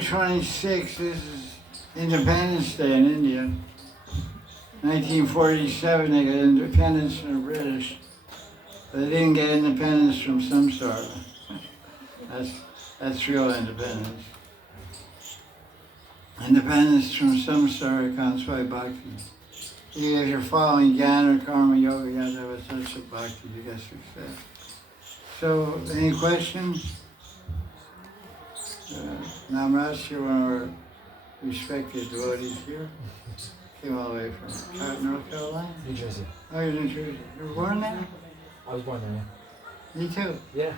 January 26th, this is Independence Day in India. 1947, they got independence from the British. But they didn't get independence from samsara. That's real independence. Independence from samsara comes by bhakti. Even if you're following jnana, karma, yoga, you have to have a touch of bhakti to get success. So, any questions? Maharaj, you're one of our respected devotees here. Came all the way from North Carolina? New Jersey. Oh, you're New Jersey. You were born there? I was born there, yeah. Me too. Yeah.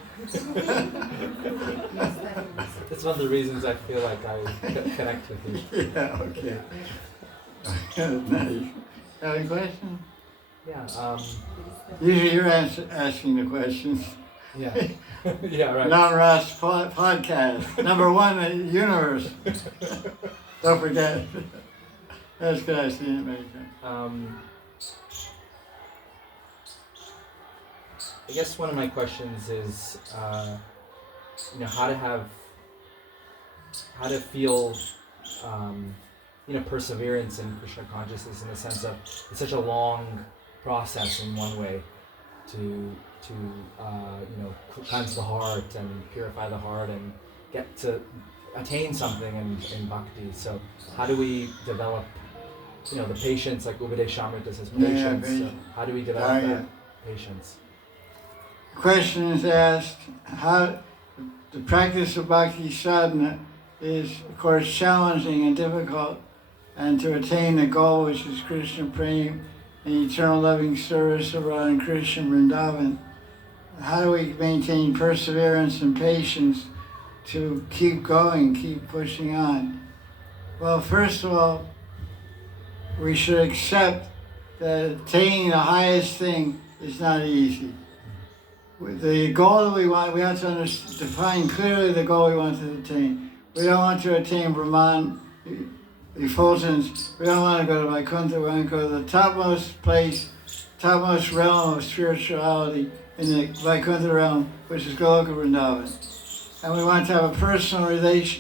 That's one of the reasons I feel like I connect with you. Yeah, okay. Nice. Any questions? Yeah. Usually you're asking the questions. Yeah. Yeah, right. Non-Ross podcast. Number one in the universe. Don't forget. That's good. I've seen it many times. I guess one of my questions is, how to feel, perseverance in Krishna consciousness in the sense of it's such a long process in one way to cleanse the heart and purify the heart and get to attain something in bhakti. So how do we develop, the patience, like Upadeshamrita says, patience. So how do we develop that patience? The question is asked, how the practice of bhakti sadhana is, of course, challenging and difficult, and to attain the goal, which is Krishna prema and eternal loving service of Radha and Krishna Vrindavan. How do we maintain perseverance and patience to keep going, keep pushing on? Well, first of all, we should accept that attaining the highest thing is not easy. The goal that we want, we have to define clearly the goal we want to attain. We don't want to attain Brahman effulgence. We don't want to go to Vaikuntha. We want to go to the topmost place, topmost realm of spirituality in the Vaikuntha realm, which is Goloka Vrindavan. And we want to have a personal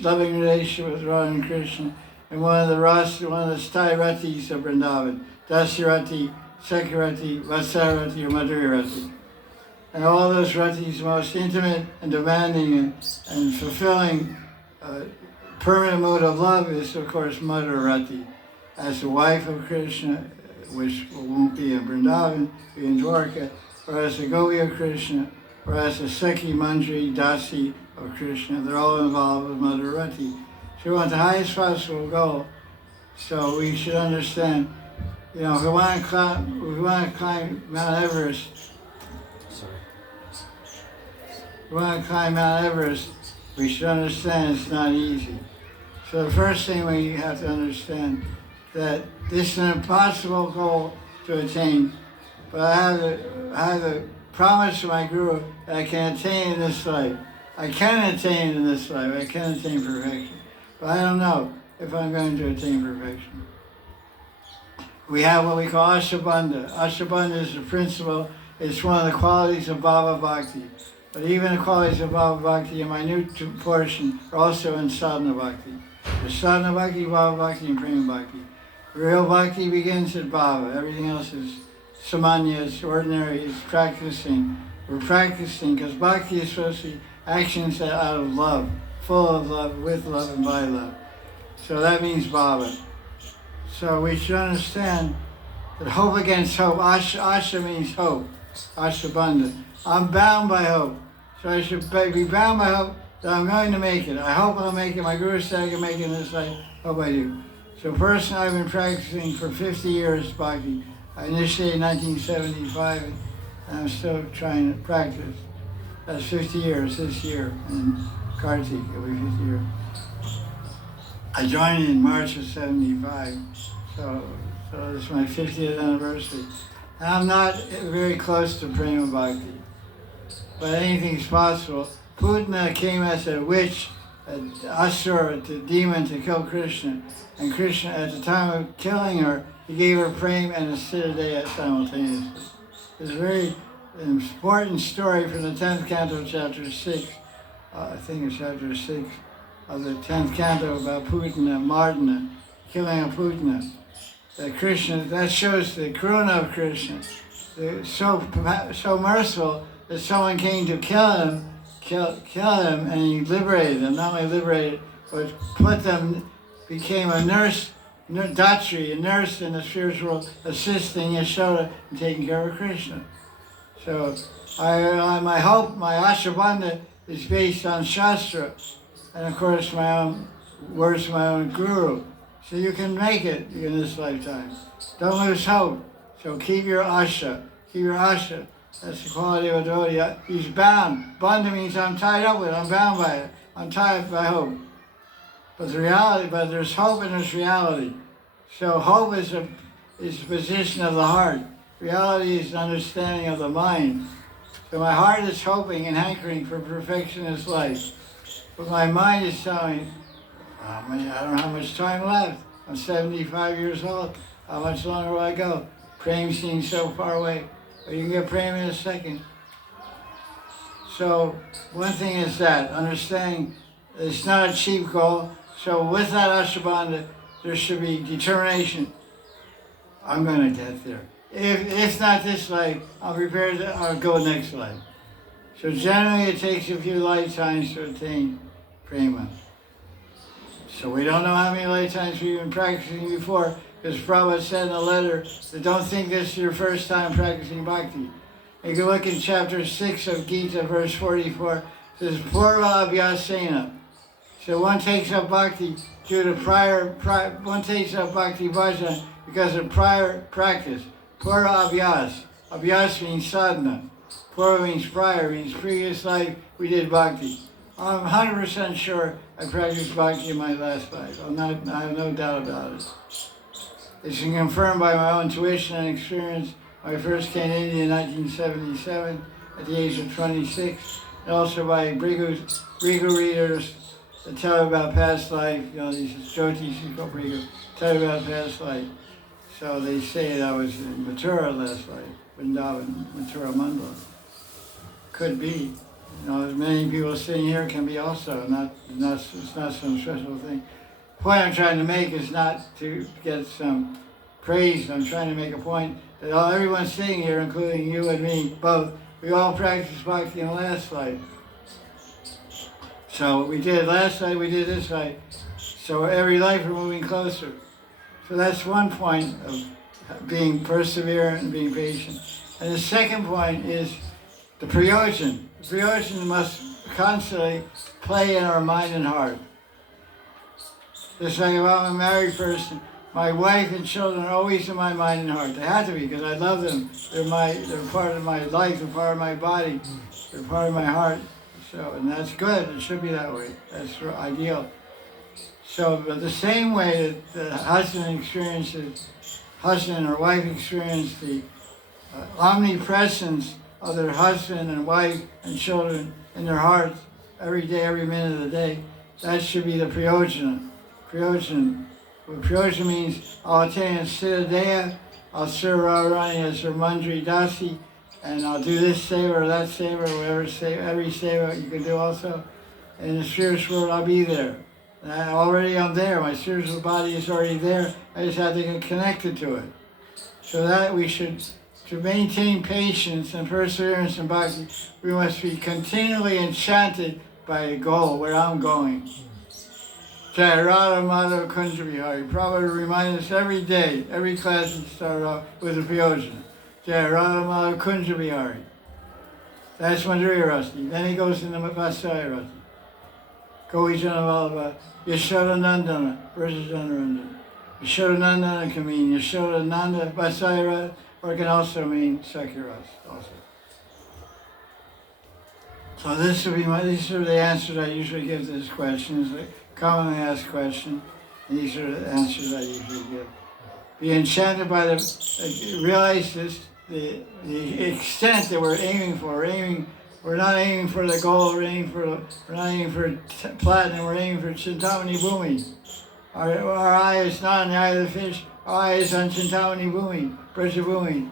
loving relationship with Radha and Krishna and one of the sthai ratis of Vrindavan, Dasirati, Sekirati, Vatsarati, or Madhurati. And all those ratis, most intimate and demanding and fulfilling permanent mode of love is, of course, Madhurati. As the wife of Krishna, which won't be in Vrindavan, be in Dwarka, or as the Gaudiya of Krishna, or as the Sekhi Manjari Dasi of Krishna. They're all involved with Madhurati. So we want the highest possible goal. So we should understand, if we want to climb Mount Everest, we should understand it's not easy. So the first thing we have to understand that this is an impossible goal to attain, but I have the promise from my Guru that I can attain in this life. I can attain in this life. I can attain perfection, but I don't know if I'm going to attain perfection. We have what we call Ashabandha. Ashabandha is the principle. It's one of the qualities of Bhava Bhakti. But even the qualities of Bhava Bhakti, a minute portion, are also in Sadhana Bhakti. There's Sadhana Bhakti, Bhava Bhakti, and Prema Bhakti. Real Bhakti begins at Bhava. Everything else is samanya, it's ordinary, it's practicing. We're practicing because Bhakti is supposed to be actions out of love, full of love, with love, and by love. So that means Bhava. So we should understand that hope against hope, Asha means hope, Ashabandha. I'm bound by hope. So I should be bound by hope that I'm going to make it. I hope I'll make it. My Guru said I can make it in this life. Hope I do. So personally, I've been practicing for 50 years Bhakti. I initiated in 1975, and I'm still trying to practice. That's 50 years this year, and Kartik, it'll be 50 years. I joined in March of 75, so it's my 50th anniversary. And I'm not very close to Prema Bhakti, but anything's possible. Putana came as a witch, an asura, a demon, to kill Krishna. And Krishna, at the time of killing her, he gave her prema and a siddhanta simultaneously. It's a very important story from the 10th canto, chapter 6. I think it's chapter 6. of the 10th canto about Putana, Madan, killing of Putana. That Krishna, that shows the karuna of Krishna. So merciful that someone came to kill him, and he liberated them. Not only liberated, but became a nurse, Datri, a nurse in the spiritual world, assisting Yashoda and taking care of Krishna. So my hope, my Ashabandha is based on Shastra, and of course my own words, my own guru. So you can make it in this lifetime. Don't lose hope. So keep your asha. Keep your asha. That's the quality of a devotee. He's bound. Bandha means I'm tied up with it. I'm bound by it. I'm tied by hope. But there's hope and there's reality. So hope is a position of the heart. Reality is an understanding of the mind. So my heart is hoping and hankering for perfection in this life. But my mind is telling, I don't know how much time left. I'm 75 years old. How much longer will I go? Prem seems so far away. But you can get Prem in a second. So one thing is that, understanding it's not a cheap goal. So with that Ashabandha, there should be determination. I'm going to get there. If not this life, I'll go next life. So generally it takes a few lifetimes to attain Prema. So we don't know how many lifetimes we've been practicing before, because Prabhupada said in a letter that don't think this is your first time practicing bhakti. You can look in chapter 6 of Gita, verse 44. It says, Purva Abhyasena. So one takes up bhakti due to one takes up bhakti bhajan because of prior practice. Purva Abhyas. Abhyas means sadhana. Purva means prior, means previous life we did bhakti. I'm 100% sure I practiced bhakti in my last life. I have no doubt about it. It's been confirmed by my own intuition and experience. I first came to India in 1977 at the age of 26, and also by Brigu readers that tell about past life. You know, these Jyotis who call Brigu, tell about past life. So they say that I was in Mathura last life, Vrindavan, Mathura Mandala. Could be. You know, as many people sitting here can be also. It's not some special thing. The point I'm trying to make is not to get some praise. I'm trying to make a point that everyone sitting here, including you and me, both, we all practiced bhakti in the last life. So we did it last life, we did this life. So every life we're moving closer. So that's one point of being perseverant and being patient. And the second point is the prayojan. The prayojan must constantly play in our mind and heart. Just like if I'm a married person, my wife and children are always in my mind and heart. They have to be because I love them. They're part of my life, they're part of my body, they're part of my heart. So, and that's good. It should be that way. That's ideal. So, but the same way that the husband or wife experience the omnipresence of their husband and wife and children in their hearts every day, every minute of the day, that should be the prayojana. Prayojana. What prayojana means, I'll attain a siddhanta, I'll serve Radharani as her mandri dasi, and I'll do this seva or that seva or whatever seva, every seva you can do also. In the spiritual world, I'll be there. And I'm there. My spiritual body is already there. I just have to get connected to it. So that we should, to maintain patience and perseverance in bhakti, we must be continually enchanted by the goal, where I'm going. Jaya Radha Madhava Kunja Vihari. Prabhupada reminds us every day, every class we start off with a prayojana. Jaya Radha Madhava Kunja Vihari. That's Madhurya Rasi. Then he goes into Vasaya Rasi. Govijana Vallabha, Yashoda Nandana, versus Anurandana. Yashoda Nandana can mean Yashoda Nanda Vasaya Rasi, or it can also mean Sakya Rasi also. So these are the answers I usually give to this question. It's a commonly asked question. And these are the answers I usually give. Be enchanted by realize this, the extent that we're aiming for. We're not aiming for the gold, we're not aiming for platinum, we're aiming for Chintamani Bhumi. Our eye is not on the eye of the fish, our eye is on Chintamani Bhumi, Braja Bhumi.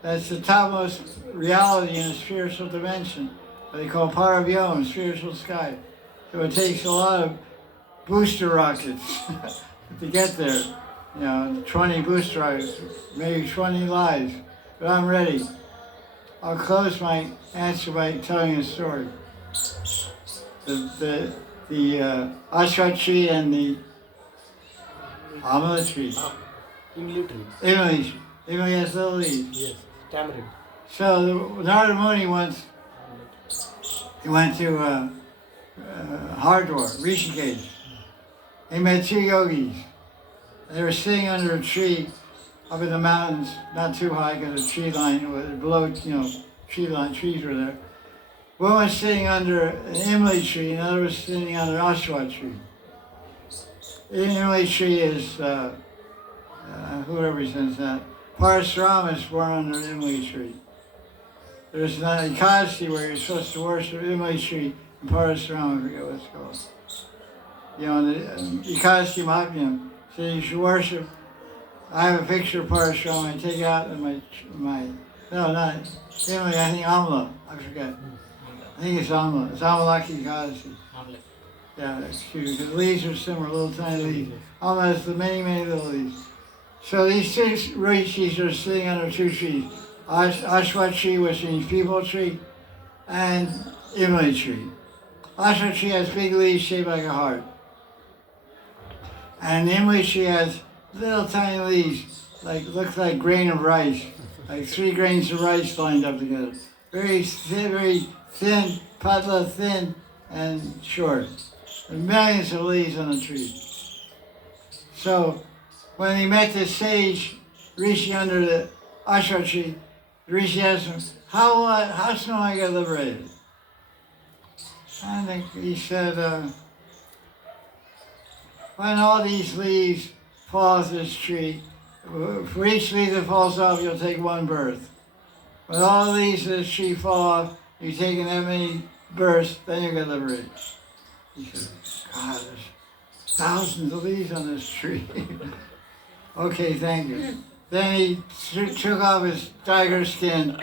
That's the topmost reality in a spiritual dimension, what they call Paravyam, spiritual sky. So it takes a lot of booster rockets to get there. 20 booster rockets, maybe 20 lives. But I'm ready. I'll close my answer by telling a story. The ashwa tree and the amla tree. Imli tree. Imli. Imli has little leaves. Yes. Tamarind. So Narada Muni once, he went to Hardwar, Rishikesh. He met two yogis. They were sitting under a tree up in the mountains, not too high because the tree line was below, trees were there. One was sitting under an Imli tree, another was sitting under an Ashwa tree. The Imli tree is, who represents that? Parasurama is born under an Imli tree. There's an Ekadasi where you're supposed to worship Imli tree and Parasurama, I forget what it's called. The Ekadasi Mahatmya, so you should worship. I have a picture of Parasurama I take out in my no, not Imli, I think Amla, I forget. I think it's Amla. It's Amalaki Ekadasi. Yeah, excuse me. The leaves are similar, little tiny leaves. Amla has the many, many little leaves. So these six rishis are sitting under two trees. Ashwa tree, which means people tree, and Imli tree. Ashwa tree has big leaves shaped like a heart. And the Imli tree has little tiny leaves, looks like grain of rice, like 3 grains of rice lined up together. Very thin, patla, thin, and short. There are millions of leaves on the tree. So when he met the sage Rishi under the Ashwa tree, Rishi asked him, how soon I get liberated? And he said, when all these leaves fall off this tree, for each leaf that falls off, you'll take 1 birth. When all the leaves of this tree fall off, you've taken that many births, then you get liberated. He said, God, there's thousands of leaves on this tree. Okay, thank you. Then he took off his tiger skin,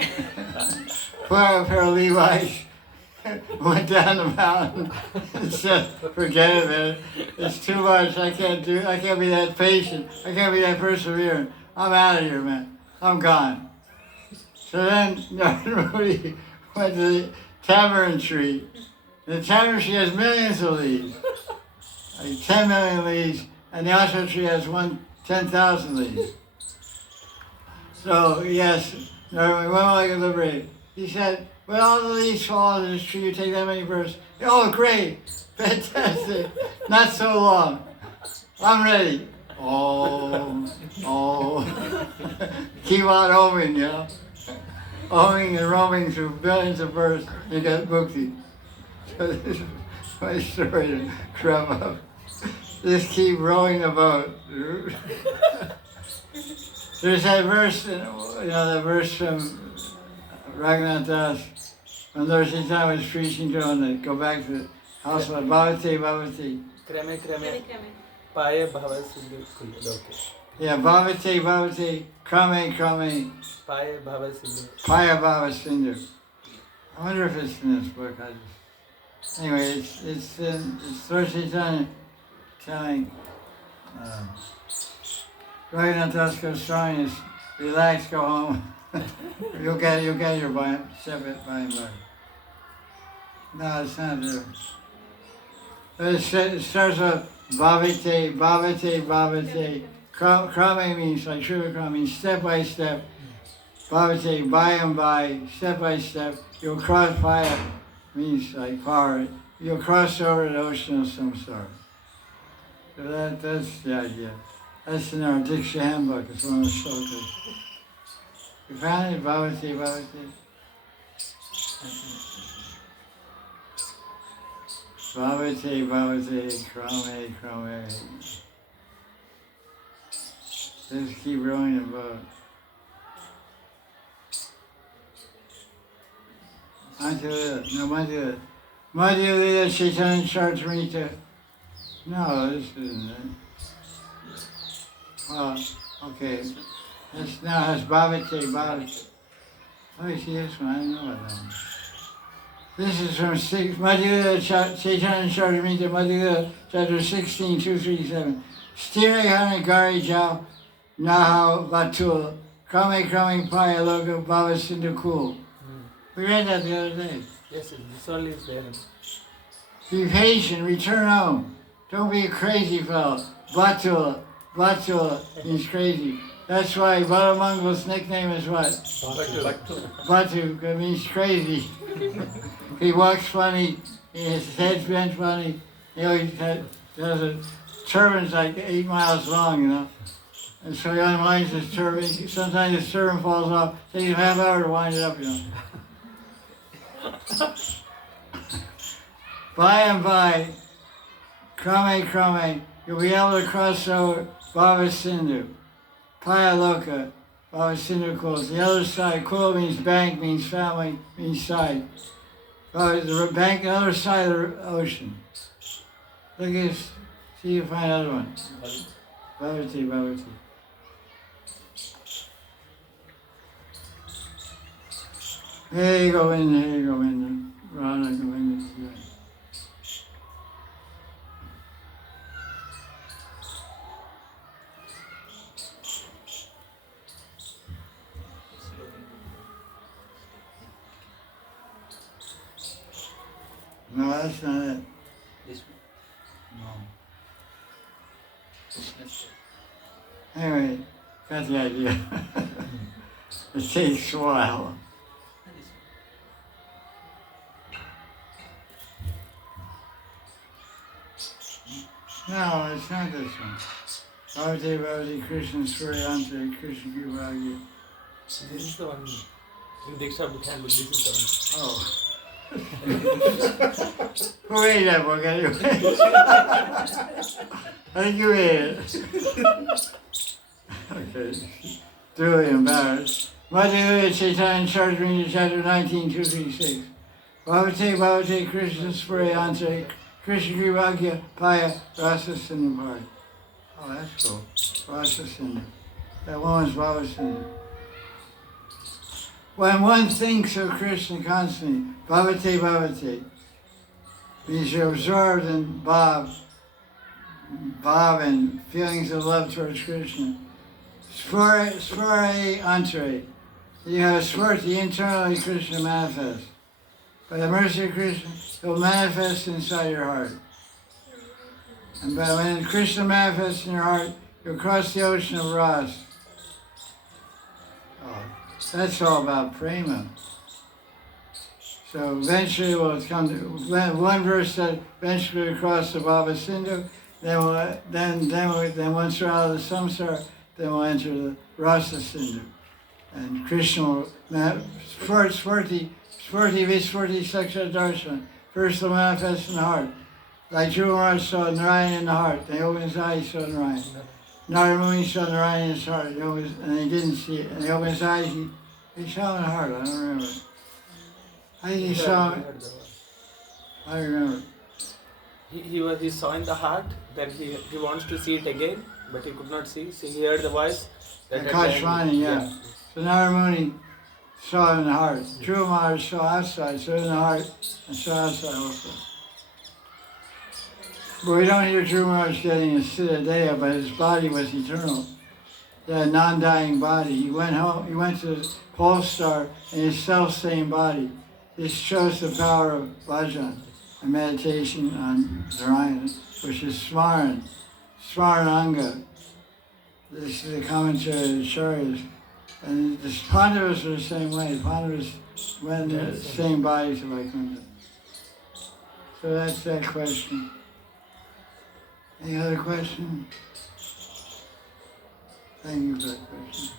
put on a pair of Levi's, went down the mountain and said, forget it, man. It's too much. I can't be that patient. I can't be that perseverant. I'm out of here, man. I'm gone. So then Narada Muni went to the tamarind tree. The tamarind tree has millions of leaves, like 10 million leaves, and the ashwa tree has 10,000 leaves. So yes, Narada Muni, when will I get liberated? He said, when all the leaves fall out of this tree, you take that many births. Oh, great, fantastic, not so long. I'm ready. Oh, keep on oming, Oming and roaming through billions of births, you get mukti. So this is my story to crop up. Just keep rowing the boat. There's that verse, that verse from Raghunath Das, when Lord Chaitanya was preaching to him, go back to the house of Bhavati. Krame, Paya Bhava Sindhu Loke. Yeah, Bhavati, Krame, Paya Bhava Sindhu. Paya Bhava Sindhu. I wonder if it's in this book. Anyway, it's Lord Chaitanya telling Raghunath Das Goswami, relax, go home. You'll get your separate by and by. No, it's not there. But it starts with Bhavate. Krame means, like Srila Krame means step by step. Bhavate, by and by, step by step. You'll cross Paya, means like power. You'll cross over the ocean of samsara. So that's the idea. That's in our Diksha handbook. It's one of the shlokas. You found it? Bhavati. Krame. Just keep rowing the boat. Madhya Lila Chaitanya Charitamrita. No, this isn't it. Well, okay. That's Bhavati. Let me see this one. I don't know what that one. This is from Madhya Chaitanya Charitamrita, Madhya chapter 16, 237. Stire hana gari jao nahao vatul krame krame paya loka bhava sindhu kul. We read that the other day. Yes, this only is there. Be patient, return home. Don't be a crazy fellow. Vatula means crazy. That's why Balamangal's nickname is what? Batu, it means crazy. He walks funny, his head's bent funny. He always does a turban's like 8 miles long, you know. And so he unwinds his turban. Sometimes his turban falls off. Takes him half hour to wind it up, you know. By and by, krame, you'll be able to cross over Bhava Sindhu. Paya Loka, Bhava Sindhu Kul. The other side, Kul means bank, means family, means side. The bank, the other side of the ocean. Look at this. See if you find another one. Bhavati. Here you go in there. Radha, go in there. No, that's not it. This No. Anyway, got the idea. It takes a while. No, it's not this one. Bhavati Krishna Swaryanta Krishna Givagi. This is the one in Diksha book handbook. This is the one. Oh. Who ate that book anyway? I think you ate it. Okay. Duly embarrassed. Madhya Chaitanya Charitamrita, chapter 19, 236. Bhavate Krishna Swaryanta Krishna Givagya Paya Rasa Sindhu. Oh, that's cool. Rasa Sindhu. That woman's Rasa Sindhu. When one thinks of Krishna constantly, bhavate, means you're absorbed in bhav and feelings of love towards Krishna. Svare antre, you have swarti, internally Krishna manifests. By the mercy of Krishna, he'll manifest inside your heart. And when Krishna manifests in your heart, you'll cross the ocean of Ras. That's all about prema. So eventually we'll come to one verse said eventually we cross the Bhava Sindhu, then once we're out of the samsara, then we'll enter the Rasa Sindhu. And Krishna will Swarti Saksha Darshan. First will manifest in the heart. Like Dhruva Maharaj saw Narayan in the heart. They opened his eyes, he saw Narayan. Narada Muni saw Narayan in his heart, and he didn't see it. And he opened his eyes, he saw in the heart, I don't remember. I think he saw it. I remember. He saw in the heart, then he wants to see it again, but he could not see, so he heard the voice. Akashvani, yeah. So Narada Muni saw in the heart. Dhruva Maharaj saw outside, so in the heart, and saw outside also. But we don't hear Dhruva Maharaj getting a siddha, but his body was eternal. He had a non-dying body. He went home, he went to the pole star in his self-same body. This shows the power of bhajan and meditation on Narayan, which is Smarananga. This is the commentary of the Acharyas. And the Pandavas were the same way. The Pandavas went in the same body to Vaikuntha. So that's that question. Any other question? Thank you for that question.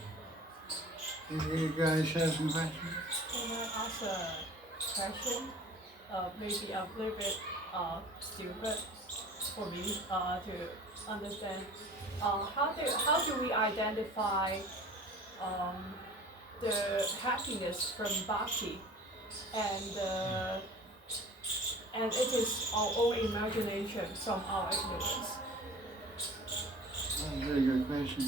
If you guys have some questions? Can I ask a question? Maybe a little bit stupid for me to understand. How do we identify the happiness from bhakti and it is our own imagination from our ignorance? That's a very good question.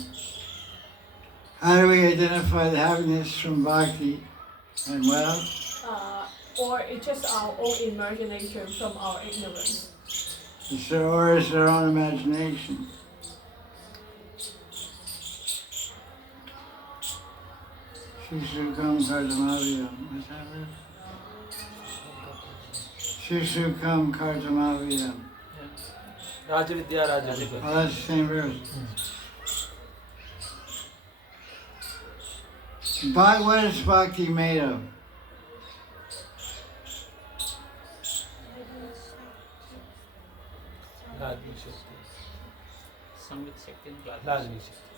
How do we identify the happiness from bhakti and what else? or it's just our own imagination from our ignorance? Or is their own imagination? Shishukam Kartamaviyam. What's that word? Shishukam Kartamaviyam. Rajavidya, Rajavidya. Oh, that's the same verse. What is bhakti made of?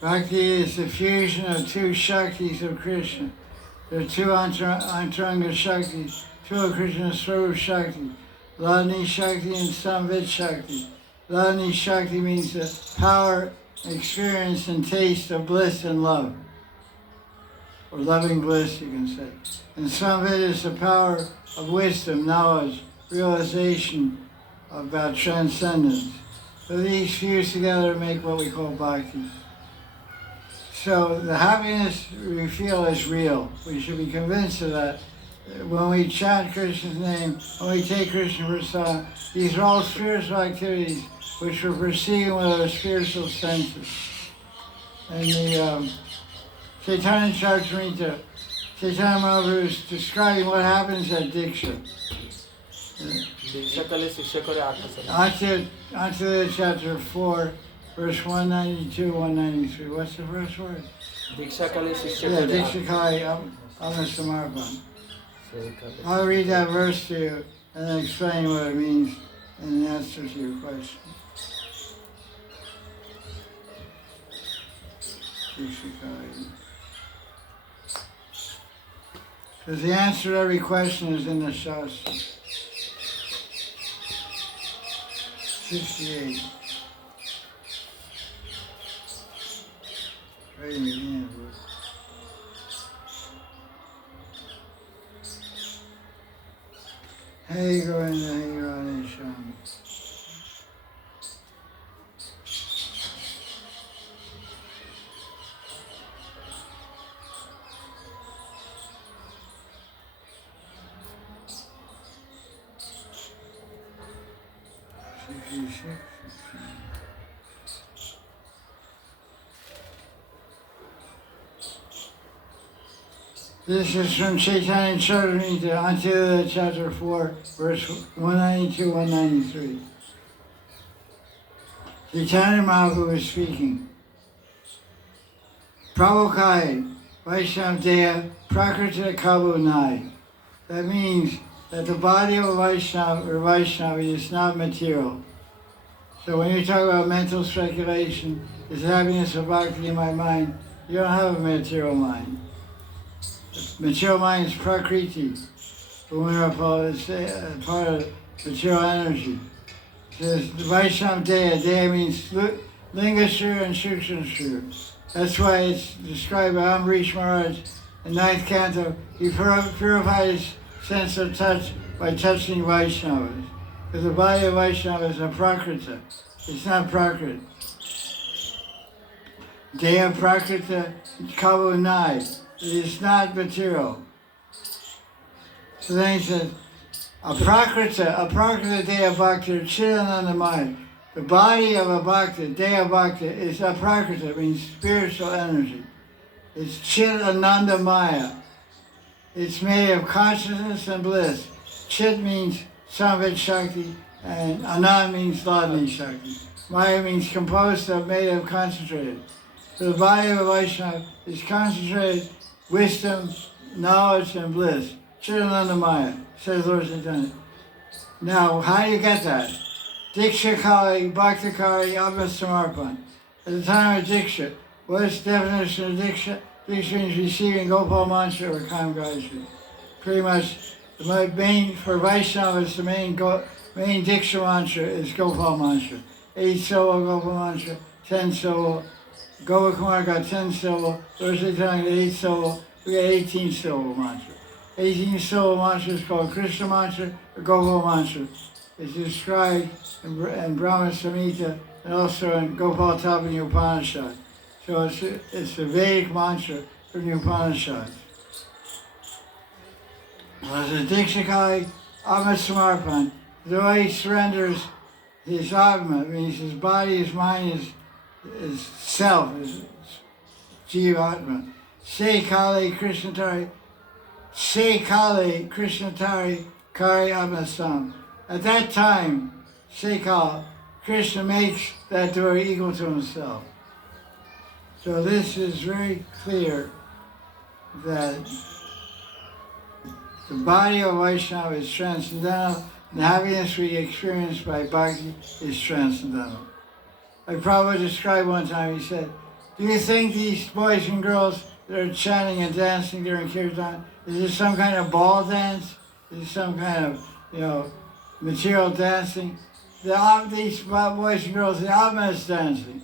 Bhakti is the fusion of two Shaktis of Krishna. There are two Antaranga Shaktis, two of Krishna's Swarup Shakti, Ladni Shakti and Samvit Shakti. Ladni Shakti means the power, experience, and taste of bliss and love, or loving bliss, you can say. And Samvit is the power of wisdom, knowledge, realization about transcendence. So these fused together make what we call bhakti. So the happiness we feel is real. We should be convinced of that. When we chant Krishna's name, when we take Krishna prasad, these are all spiritual activities which we're perceiving with our spiritual senses. And the Chaitanya Charitamrita, Chaitanya Mahaprabhu is describing what happens at Diksha. Onto chapter 4, verse 192, 193. What's the first word? Diksha Kale Shishya Yeah, Kale Diksha Kale Amasamarpan. I'll read that verse to you and then explain what it means in answer to your question. Diksha Kale. Because the answer to every question is in the Shastra. 68. Right in the end. Hey, go in the Hey Radhe Sham. This is from Chaitanya Charitamrita, unto chapter 4, verse 192, 193. Chaitanya Mahaprabhu is speaking. Prabhukai, Vaishnava Deya, Prakrita Kabu Nai. That means that the body of a Vaishnava or Vaishnavi is not material. So when you talk about mental speculation, is happiness or bhakti in my mind, you don't have a material mind. Material mind is prakriti. Bhumirapada is part of material energy. The Vaishnava Deya, Deya means Lingashur and Shukshashur. That's why it's described by Amrish Maharaj in 9th canto. He purified his sense of touch by touching Vaishnavas. Because the body of Vaishnava is a prakrita. It's not prakrit. Deya prakrita kavu nai. It's not material. So then he says, a prakrita deya bhakti, chidanandamaya. The body of a bhakti, deya bhakti, is a prakrita, it means spiritual energy. It's chidanandamaya. It's made of consciousness and bliss. Chit means Samvit Shakti, and Anand means Ladni Shakti. Maya means composed of, made of, concentrated. So the body of a Vaishnava is concentrated wisdom, knowledge, and bliss. Chidananda Maya, says Lord Chaitanya. Now, how do you get that? Diksha Kali, Bhakti Kali, Abhasamarpan. At the time of Diksha, what is the definition of Diksha? Diksha means receiving Gopal mantra or Kamgayatri. Pretty much, the main, for Vaishnavas, the main Diksha mantra is Gopal mantra. 8 syllable Gopal mantra, 10 syllable. Gopakumar got 10 syllable, Lord Chaitanya got 8 syllable, we got 18 syllable mantra. 18 syllable mantra is called Krishna mantra or Gopal mantra. It's described in Brahma Samhita and also in Gopal Tapani Upanishad. So it's the Vedic mantra from the Upanishads. was a Dikshakali Amasamarpan. The way he surrenders his Atma, means his body, his mind, his self, his Jivatma. Se Kali Krishnatari, Se Kali Krishnatari Kari Amasam. At that time, Se Kali, Krishna makes that devotee equal to himself. So this is very clear that the body of Vaishnava is transcendental. The happiness we experience by bhakti is transcendental. Like Prabhupada described one time, he said, do you think these boys and girls that are chanting and dancing during kirtan, is it some kind of ball dance? Is it some kind of, material dancing? These boys and girls, the Atma is dancing.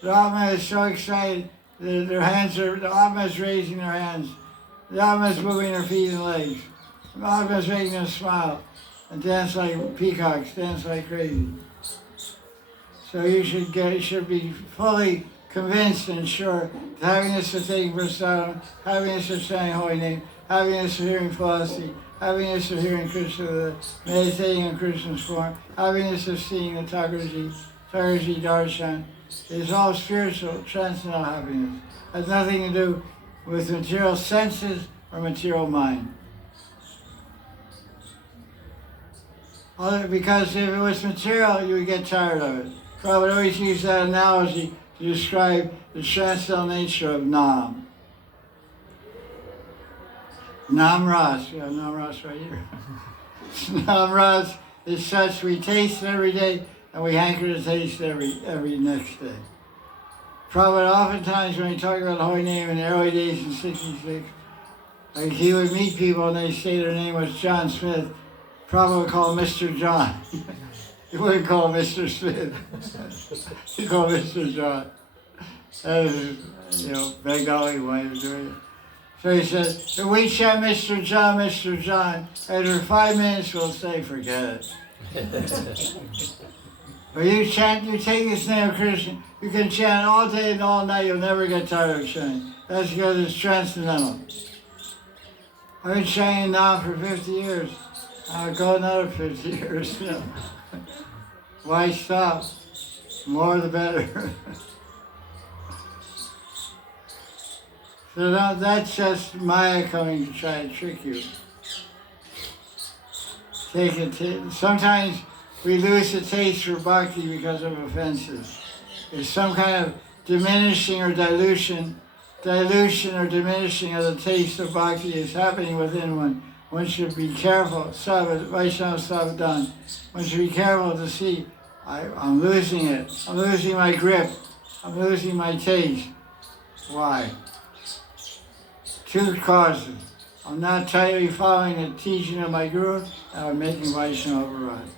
The Atma is so excited, the Atma is raising their hands. The Atma is moving their feet and legs. The Atma is making them smile and dance like peacocks, dance like crazy. So you should be fully convinced and sure that happiness of taking prasadam, happiness of saying holy name, happiness of hearing philosophy, happiness of hearing Krishna, meditating on Krishna's form, happiness of seeing the Thakurji darshan, is all spiritual, transcendental happiness. It has nothing to do with material senses or material mind. Because if it was material, you would get tired of it. So I would always use that analogy to describe the transcendental nature of Nam. Nam Ras, we have Nam Ras right here. Nam Ras is such, we taste it every day and we hanker to taste every next day. Probably oftentimes when he talked about the holy name in the early days in '66, like he would meet people and they say their name was John Smith, probably would call him Mr. John. He wouldn't call him Mr. Smith. He'd call him Mr. John. That was, Bengali way of doing it. So he said, if we chant Mr. John, after 5 minutes we'll say, forget it. But you take this name of Krishna, you can chant all day and all night, you'll never get tired of chanting. That's because it's transcendental. I've been chanting now for 50 years. I'll go another 50 years. Why stop? More the better. So that's just Maya coming to try to trick you. Sometimes we lose the taste for bhakti because of offenses. There's some kind of diminishing or dilution or diminishing of the taste of bhakti is happening within one. One should be careful, Vaishnava Savadhan. One should be careful to see, I'm losing it. I'm losing my grip. I'm losing my taste. Why? 2 causes. I'm not tightly following the teaching of my Guru, and I'm making Vaishnava override.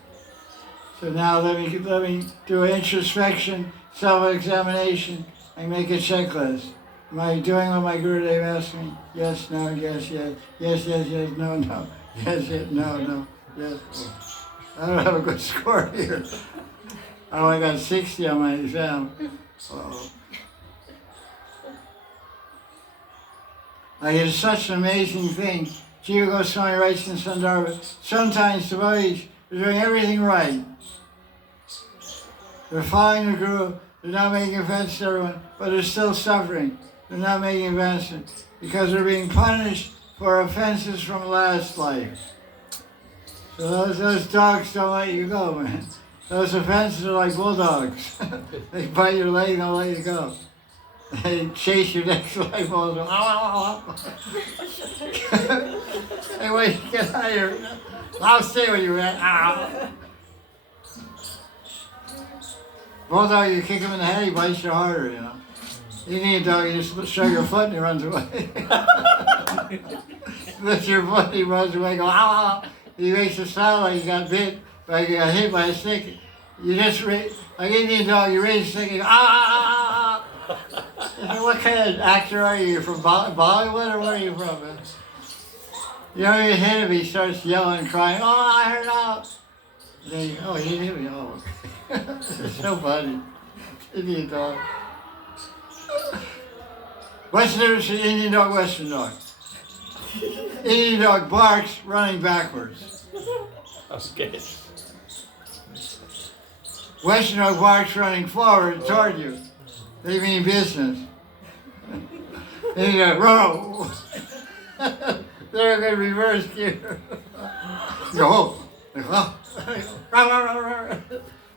So now let me do an introspection, self-examination, and make a checklist. Am I doing what my Gurudev asked me? Yes, no, yes, yes, yes, yes, yes, no, no, yes, yes, no, no, yes. Oh. I don't have a good score here. I only got 60 on my exam. Uh-oh. Like it's such an amazing thing. Jiva Goswami writes in Sandarbha, sometimes devotees are doing everything right. They're following the Guru, they're not making offense to everyone, but they're still suffering. They're not making advancement because they're being punished for offenses from last life. So those dogs don't let you go, man. Those offenses are like bulldogs. They bite your leg and they'll let you go. They chase your next life also. Hey, wait, get out of here. I'll stay with you, man. Bulldog, you kick him in the head, he bites you harder, Indian dog, you just show your foot and he runs away. Lift your foot, he runs away, go, ow. He makes a sound like he got bit, like he got hit by a stick. You just, like Indian dog, you raise a stick and you go, What kind of actor are you? You're from Bollywood or where are you from, man? You don't even hit him, he starts yelling and crying, I heard out. Then you hit me, It's so funny. Indian dog. What's the difference between Indian dog and Western dog? Indian dog barks running backwards. Okay. Western dog barks running forward toward you. They mean business. Indian dog, row. They're going to reverse gear. Go.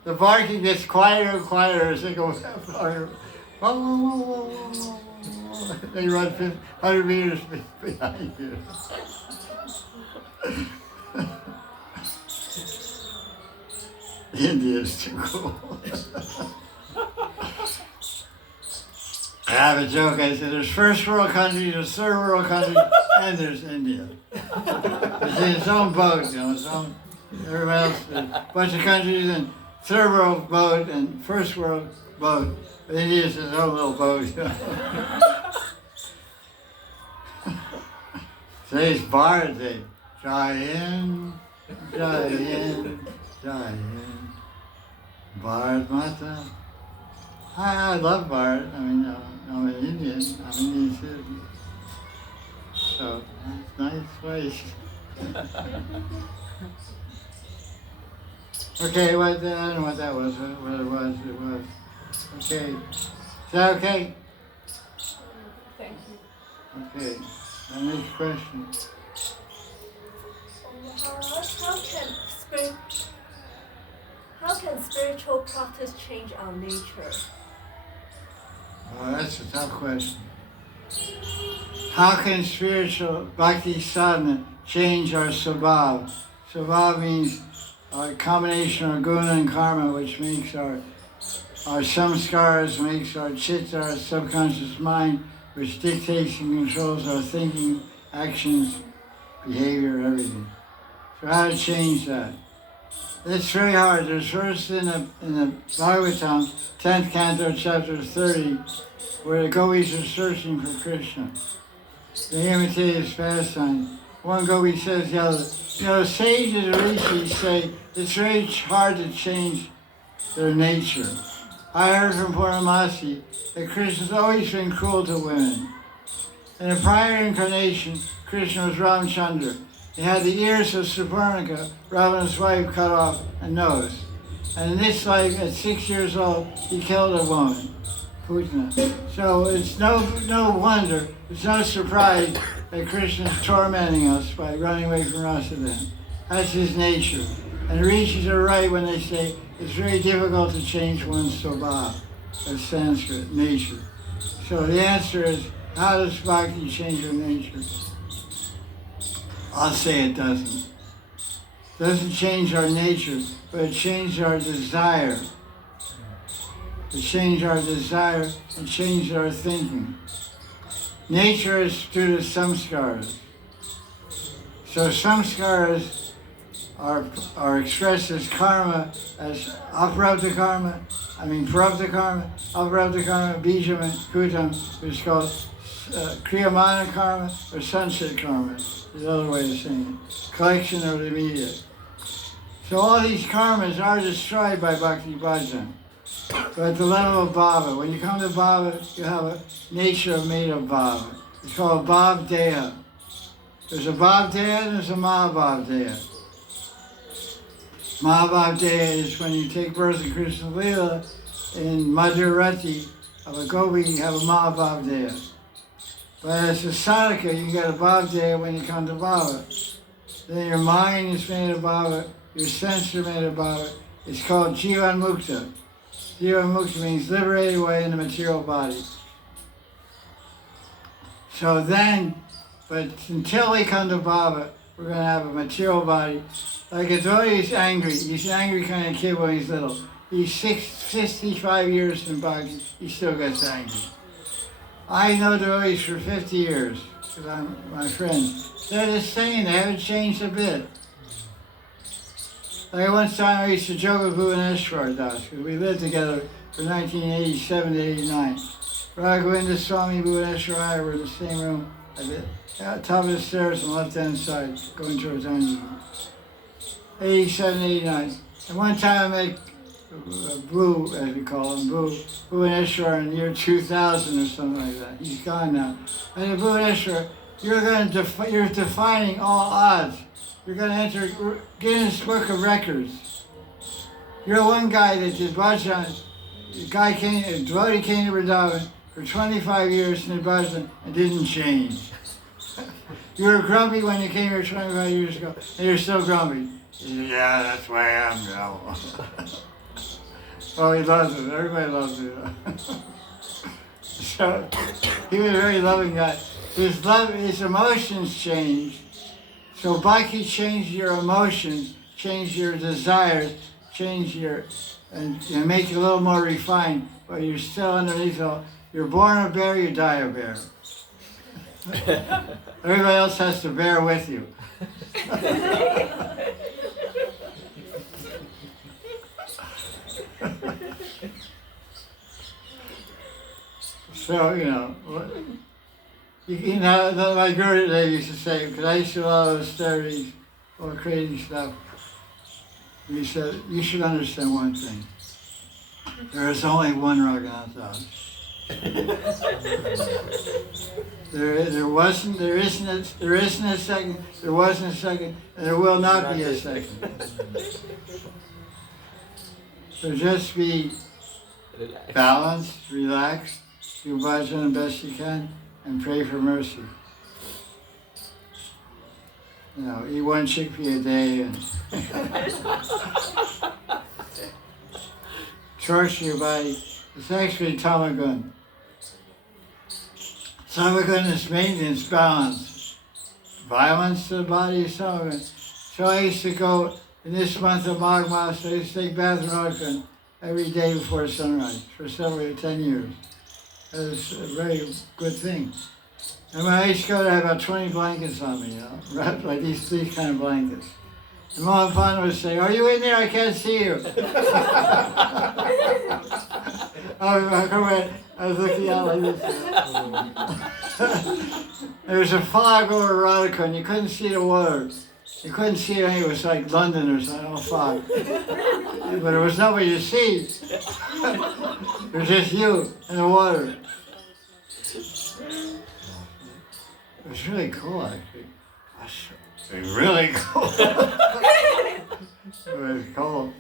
The barking gets quieter and quieter as they go farther. They run 100 meters behind you. India is too cool. I have a joke. I said, there's first world countries, there's third world countries, and there's India. It's in its own boat, you know, its own, everybody else, there's a bunch of countries in third world boat and first world boat. But India's its own little boat, you know. Today's Bharat Day. Jaya Jaya Jaya Bharat Mata. I love Bharat. I mean, I'm an Indian. I'm an Indian citizen. So, it's a nice place. Okay, I don't know what that was, what it was. Okay. Is that okay? Thank you. Okay. Next question. How can spiritual practice change our nature? Oh, that's a tough question. How can spiritual bhakti sadhana change our sabhav? Sabhav means a combination of guna and karma, which makes our samskaras, makes our chitta, our subconscious mind, which dictates and controls our thinking, actions, behavior, everything. So how to change that? It's very hard. There's verse in the Bhagavatam, 10th canto, chapter 30, where the gopis are searching for Krishna. They imitate his pastime. One gopi says the other, sages and rishis say it's very hard to change their nature. I heard from Purnamasi that Krishna's always been cruel to women. In a prior incarnation, Krishna was Ramchandra. He had the ears of Suparnika, Ravana's wife, cut off, and nose. And in this life, at 6 years old, he killed a woman, Putana. So it's no wonder, it's no surprise that Krishna is tormenting us by running away from Rasadan. That's his nature. And the rishis are right when they say it's very difficult to change one's svabha, of Sanskrit, nature. So the answer is, how does bhakti change our nature? I'll say it doesn't. It doesn't change our nature, but it changes our desire. It changes our desire and changes our thinking. Nature is due to samskaras. So samskaras are expressed as karma, as aprabdha karma, prarabdha karma, bijam and kutam, which is called kriyamana karma or sunset karma. Is another way of saying it. Collection of the media. So all these karmas are destroyed by bhakti bhajan. But at the level of bhava, when you come to bhava, you have a nature made of bhava. It's called bhav deha. There's a bhav deha and there's a mahabhav deha. Mahabhav deha is when you take birth in Krishna Lila in Madhurati of a gopi, you have a mahabhav deha. But as a sadhaka, you get a bhav deha when you come to bhava. Then your mind is made of bhava, your senses are made of bhava. It's called jivan mukta. Jivan mukta means liberated away in the material body. So then, but until we come to bhava, we're going to have a material body. Like a devotee is angry. He's an angry kind of kid when he's little. He's 65 years in bhakti, he still gets angry. I know devotees for 50 years, because I'm my friend. They're the same, they haven't changed a bit. Like one time I used to joke with Bhuvaneshwar Das, because we lived together from 1987 to 89. Radha Kunda Swami, Bhuvaneshwar and I were in the same room at the top of the stairs on the left-hand side, going towards Anji. 87, 89. And one time I met Boo, as we call him, Bhuvaneshwar in the year 2000 or something like that. He's gone now. I said, Bhuvaneshwar, you're defining all odds. You're going to enter Guinness Book of Records. You're one guy that did bhajan. A devotee came to Vrindavan for 25 years in the bhajan and didn't change. You were grumpy when you came here 25 years ago, and you're still grumpy. He said, yeah, that's why I am now. Oh, he loves it. Everybody loves it. So, he was a very loving guy. His emotions changed. So bhakti changed your emotions, changed your desires, and make you a little more refined, but you're still underneath all. You're born a bear, you die a bear. Everybody else has to bear with you. So, my guru today used to say, because I used to do a lot of austerities, all crazy stuff. He said, you should understand one thing. There is only one Raghunatha. There isn't a second, there wasn't a second, and there will not be a second. So just be balanced, relaxed, do bhajan the best you can, and pray for mercy. Eat one chickpea a day and torture your body. It's actually tamagun. Tamagun is maintenance, balance. Violence to the body is tamagun. So I used to go, in this month of Magh Mas, I used to take bath in Radha Kunda every day before sunrise for 10 years. That was a very good thing. And when I used to go there, I had about 20 blankets on me, wrapped like these kind of blankets. And Mahapan would say, are you in there? I can't see you. I was looking out like this. There was a fog over Radha Kunda. You couldn't see the water. You couldn't see it. It was like London or something, all fog. But there was nobody to see. It was just you and the water. It was really cool, actually. It was really cool. It was cool.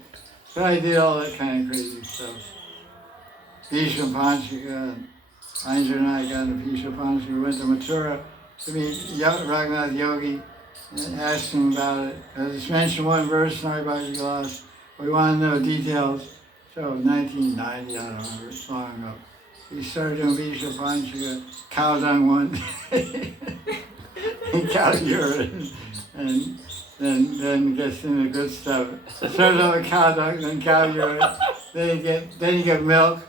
So I did all that kind of crazy stuff. Bhishma Panchika, and Anjar and I got into Bhishma Panchika. We went to Mathura to meet Raghunath Yogi and asked him about it. I just mentioned one verse in Hari Katha. We wanted to know details. So 1990, I don't remember, it's long ago. We started doing Bhishma Panchika, cow dung one day, and cow urine, and then gets into good stuff. It starts off with cow dung, then cow urine, then you get milk,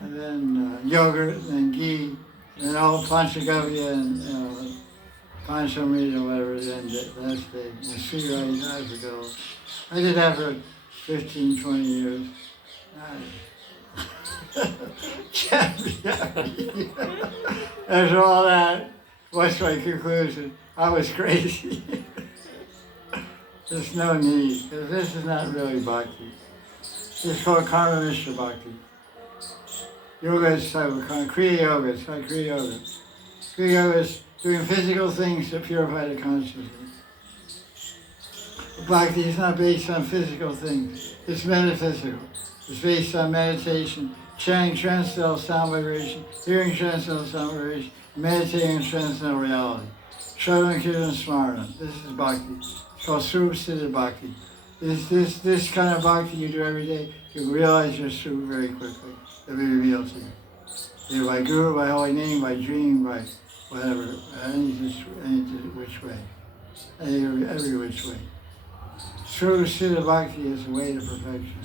and then yogurt, and then ghee, and all panchagavya and panchamrita, whatever, then the last day, and sweet rice, I forgot. I did that for 15, 20 years. After all that, what's my conclusion? I was crazy. There's no need, because this is not really bhakti. This is called karma mishra bhakti. Yoga is type of karma. Kriya yoga, it's like Kriya yoga. Kriya yoga is doing physical things to purify the consciousness. Bhakti is not based on physical things. It's metaphysical. It's based on meditation, chanting transcendental sound vibration, hearing transcendental sound vibration, meditating on transcendental reality. Shravan Kirtan Smarana. This is bhakti. It's called Srup Siddha Bhakti. This kind of bhakti you do every day, you realize your Srup very quickly. It'll be revealed to you. Either by guru, by holy name, by dream, by whatever, any which way. Every which way. Srup Siddha Bhakti is the way to perfection.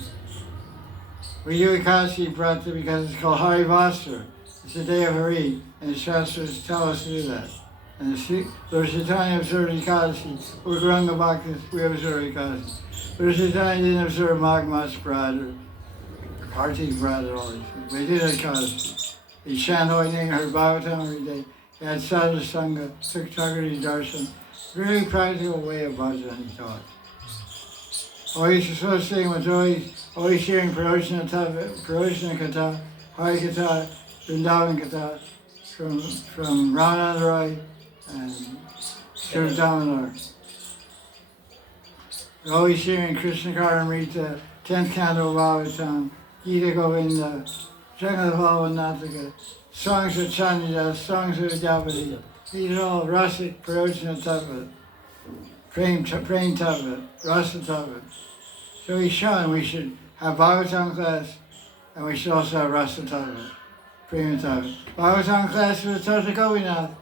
We do Ekadasi Brata because it's called Hari Vastra. It's the day of Hari, and the Shastras tell us to do that. And the Chaitanya observed Ekadasi, Urgaranga Bhakti, we observe Ekadasi. But the Chaitanya didn't observe Magh Mas Brata or Kartik Brata or all these things. They did Ekadasi. He chant holy name, heard Bhagavatam every day. He had sadhu sangha, took Chakriti darshan. Very practical way of bhajan he taught. Always associating with always sharing Pradoshana Katha, Hari Katha, Vrindavan Katha, from Ramananda Roy and Shiv Damodar. We're always hearing Krishna Karamrita, 10th canto of Bhagavatam, Gita Govinda, Jagat Bhavanataka, songs of Chandidas, songs of Vidyapati. These are all Rasic, Prayojana Tattva, Prem Tattva, Rasa Tattva. So he's showing we should have Bhagavatam class and we should also have Rasa Tattva, Prem Tattva. Bhagavatam class for the Tota Gopinath.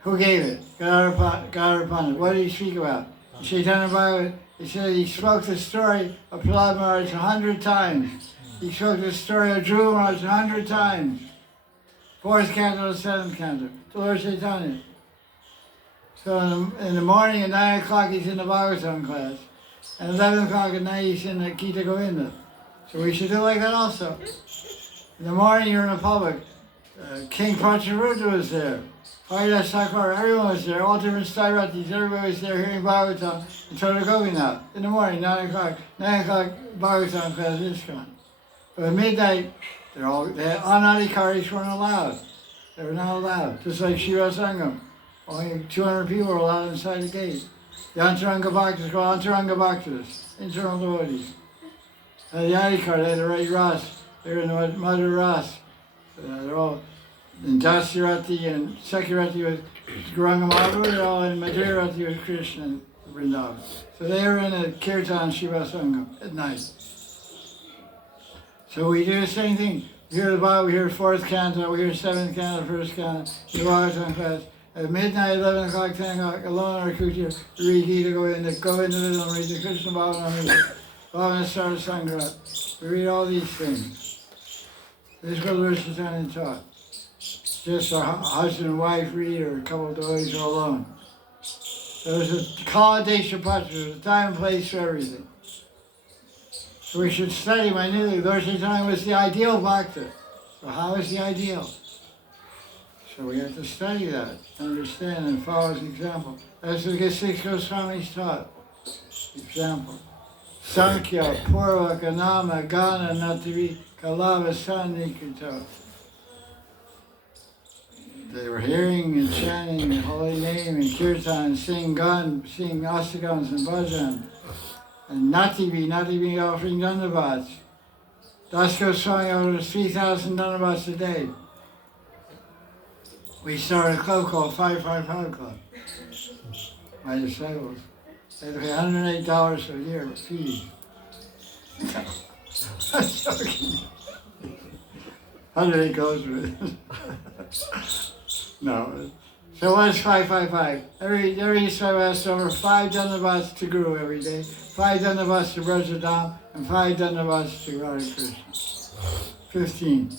Who gave it? Gadarapana. What did he speak about? Chaitanya Bhagavat, he said he spoke the story of Prahlad Maharaj 100 times. He spoke the story of Dhruva Maharaj 100 times. 4th canto, 7th canto, to Lord Chaitanya. So in the morning at 9 o'clock he's in the Bhagavatam class. And 11 o'clock at night he's in the Gita Govinda. So we should do like that also. In the morning you're in the public. King Pracharuddha was there. Haridas Thakur, everyone was there, all different styratis, everybody was there hearing Bhagavatam and Tota Gopinath. In the morning, 9 o'clock Bhagavatam class ISKCON. But at midnight, they anadhikaris weren't allowed. They were not allowed. Just like Shiva Sangam. Only 200 people were allowed inside the gate. The Antaranga Bhaktas called Antaranga Bhaktas, internal devotees. The Adhikar, they had the right Ras. They were in the Mother Ras. They're all in Dasirati and Sekirati with Gauranga Mahaprabhu, they're all in Madhurati with Krishna and Vrindavan. So they were in a Kirtan Shiva Sangam at night. So we do the same thing. We hear the Bible, we hear 4th canto, we hear 7th canto, 1st canto, the Bhagavatam class. At midnight, 11 o'clock, 10 o'clock, alone or Kutia, read Gita, go into the read the Krishna Bhavatam, read Bhavana Sara Sangra. We read all these things. This is what Lord Chaitanya taught. Just a husband and wife read, or a couple of devotees all alone. There was a Kaladesha Patra, there was a time and place for everything. So we should study minutely. Lord Chaitanya was the ideal bhakta. So how is the ideal? So we have to study that, understand, and follow his example. That's what the 6 Goswamis taught. Example. Sankhya, Purvaka, Nama, Gana, Nativi, Kalava, Sannikito. They were hearing and chanting the holy name and kirtan, sing astakams and bhajan. And Nativi offering dandavats. Das Goswami offers 3,000 dandavats a day. We started a club called 555 Club. My disciples. They pay $108 a year fees. I'm joking. 108 goes with it. No. So what's 555? Every disciple has to offer 5 dandavats to Guru every day, 5 dandavats to Brajadam, and 5 dandavats to Radha Krishna. 15.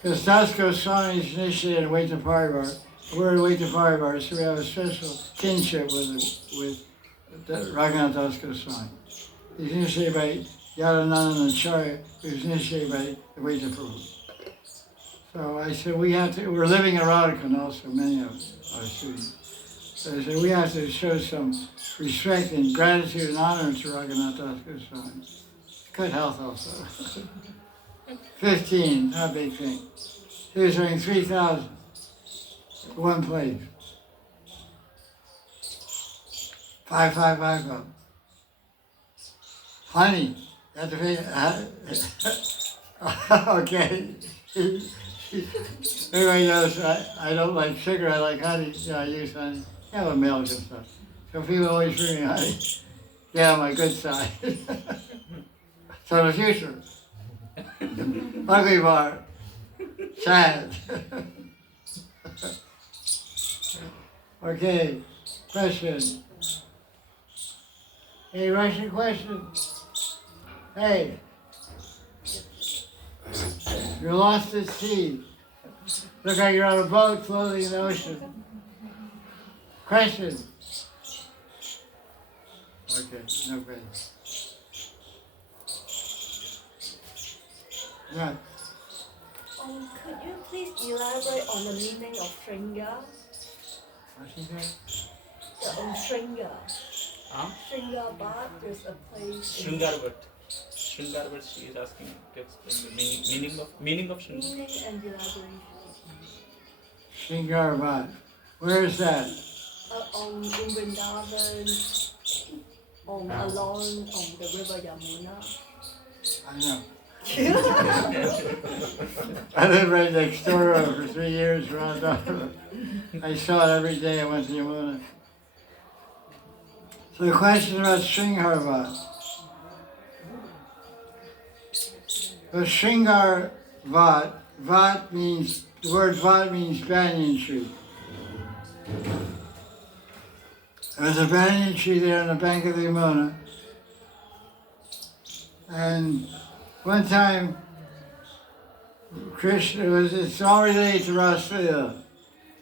Because Das Goswami is initiated in Vaita Parivar. We're in Vaita Parivar, so we have a special kinship with Raghunath Das Goswami. He's initiated by Yadananda Acharya, who's initiated by the Vaita Prabhu. So I said, we're living in Radha Kunda also, many of our students. So I said, we have to show some respect and gratitude and honor to Raghunath Das Goswami. Good health also. 15, not a big thing. He was doing 3,000 at one place. 555 Club. Honey, you have to pay. Okay. Everybody knows I don't like sugar, I like honey. Yeah, I use honey. I have a milk and stuff. So people always bring me honey. Yeah, my good side. So the future. Ugly bar. Sad. Okay, question. Any Russian question? Hey. You're lost at sea. Look like you're on a boat floating in the ocean. Question? Okay, no question. Yeah. Could you please elaborate on the meaning of Shringa? What's he say? Shringa. Huh? Shringa Bhat, there's a place. Shringarvat. Shringarvat, she is asking to explain the meaning of Shringa. Meaning and elaboration. Shringar Vat. Where is that? In Vrindavan, along on the river Yamuna. I know. I lived right next door for 3 years around Dhaka. I saw it every day. I went to Yamuna. So the question about Shringar Vat. So Shringar Vat, Vat means, the word Vat means banyan tree. There's a banyan tree there on the bank of the Yamuna. And one time, Krishna, it's all related to Rasleela.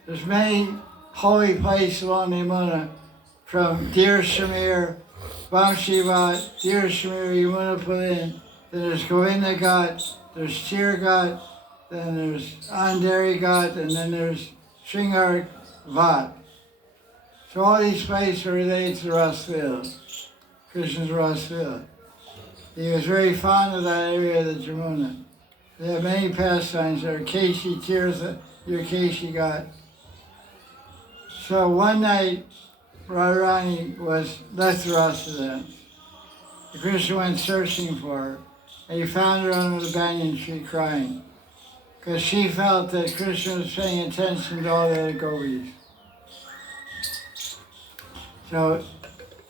There's many holy places along the Yamuna, from Deer Shamir, Vamshi Vat, Deer Shamir, Yamuna Pulin, then there's Govinda Ghat, there's Tir Ghat, then there's Andheri Ghat, and then there's Shringar Vat. So all these places are related to Rasleela, Krishna's Rasleela. He was very fond of that area of the Jamuna. They have many pastimes there, Keshi Tirtha, your Keshi Ghat. So one night, Radharani was left Rasa dance. Krishna went searching for her, and he found her under the banyan tree crying, because she felt that Krishna was paying attention to all the other gopis. So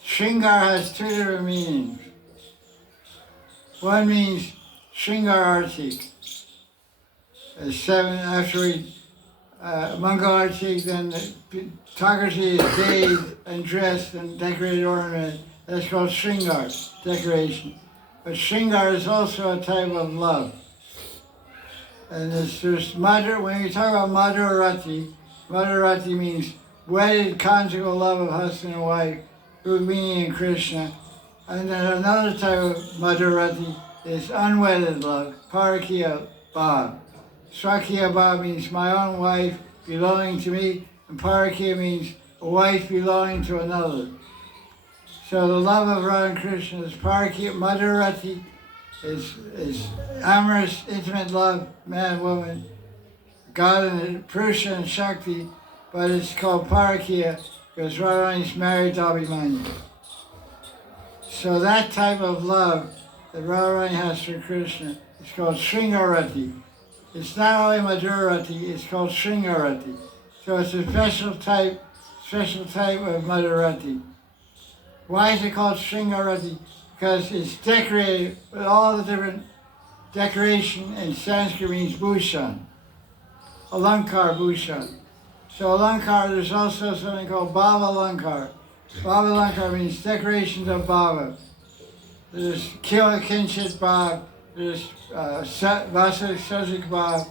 Shringar has two different meanings. One means Shringar Artik. Seven, after we Mangal Artik, then the Thakurji is bathed and dressed and decorated ornament. That's called Shringar, decoration. But Shringar is also a type of love. And there's Madhur, when we talk about Madhurati, Madhurati means wedded conjugal love of husband and wife, Rukmini and Krishna. And then another type of Madhurati is unwedded love, Parakiya Bhav. Swakiya Bhav means my own wife belonging to me, and Parakiya means a wife belonging to another. So the love of Radha and Krishna is Parakiya. Madhurati is amorous, intimate love, man, woman, God and Purusha and Shakti, but it's called Parakiya because Radharani is married to Abhimanyu. So that type of love that Radharani has for Krishna is called Shringarati. It's not only Madhurati, it's called Shringarati. So it's a special type of Madhurati. Why is it called Shringarati? Because it's decorated with all the different decoration, in Sanskrit means bhushan, alankar bhushan. So alankar, there's also something called bhava alankar. Bhava alankar means decorations of bhava. There's kila kinchit bhav, there's vasa sasik bhav,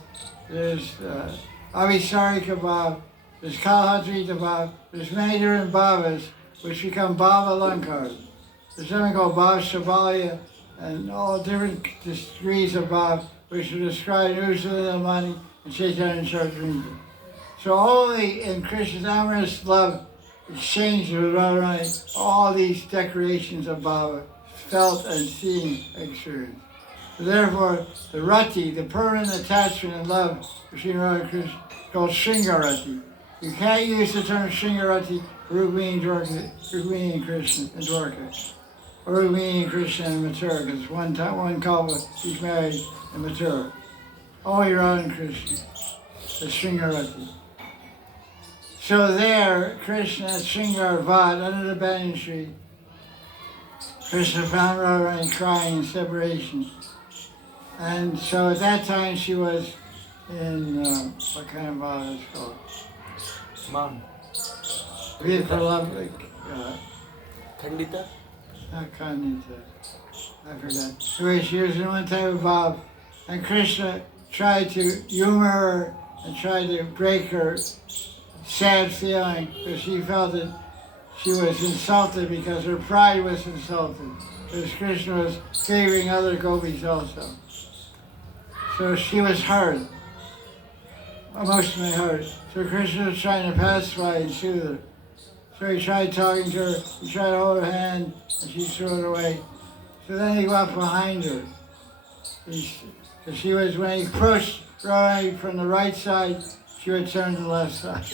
there's avisarika bhav, there's kalhadrita bhav, there's many different bhavas which become bhava alankar. There's something called bhav shabalya and all different degrees of bhav which are described in Ursula Mani and Chaitanya Charitamrita. So only in Krishna's amorous love exchange with Radharani, all these decorations of bhava, felt and seen experience. So therefore, the rati, the permanent attachment and love between Radha and Krishna, is called Shringarati. You can't use the term Shringarati for Rukmini and Krishna and Dwarka, or Rukmini and Krishna and Mathura, because one kalpa he's married in Mathura. Only Radha and Krishna, the Shringarati. So there, Krishna at Shringar Vat, under the banyan tree, Krishna found Radharani crying in separation. And so at that time she was in, what kind of bhav is called? Man. For love, Khandita? not Khandita, I forgot. Anyway, she was in one type of bhav, and Krishna tried to humor her and tried to break her sad feeling, because she felt that she was insulted because her pride was insulted, because Krishna was favoring other gopis also. So she was hurt, emotionally hurt. So Krishna was trying to pacify and soothe her. So he tried talking to her, he tried to hold her hand, and she threw it away. So then he got behind her. When he approached Radharani from the right side, she would turn to the left side.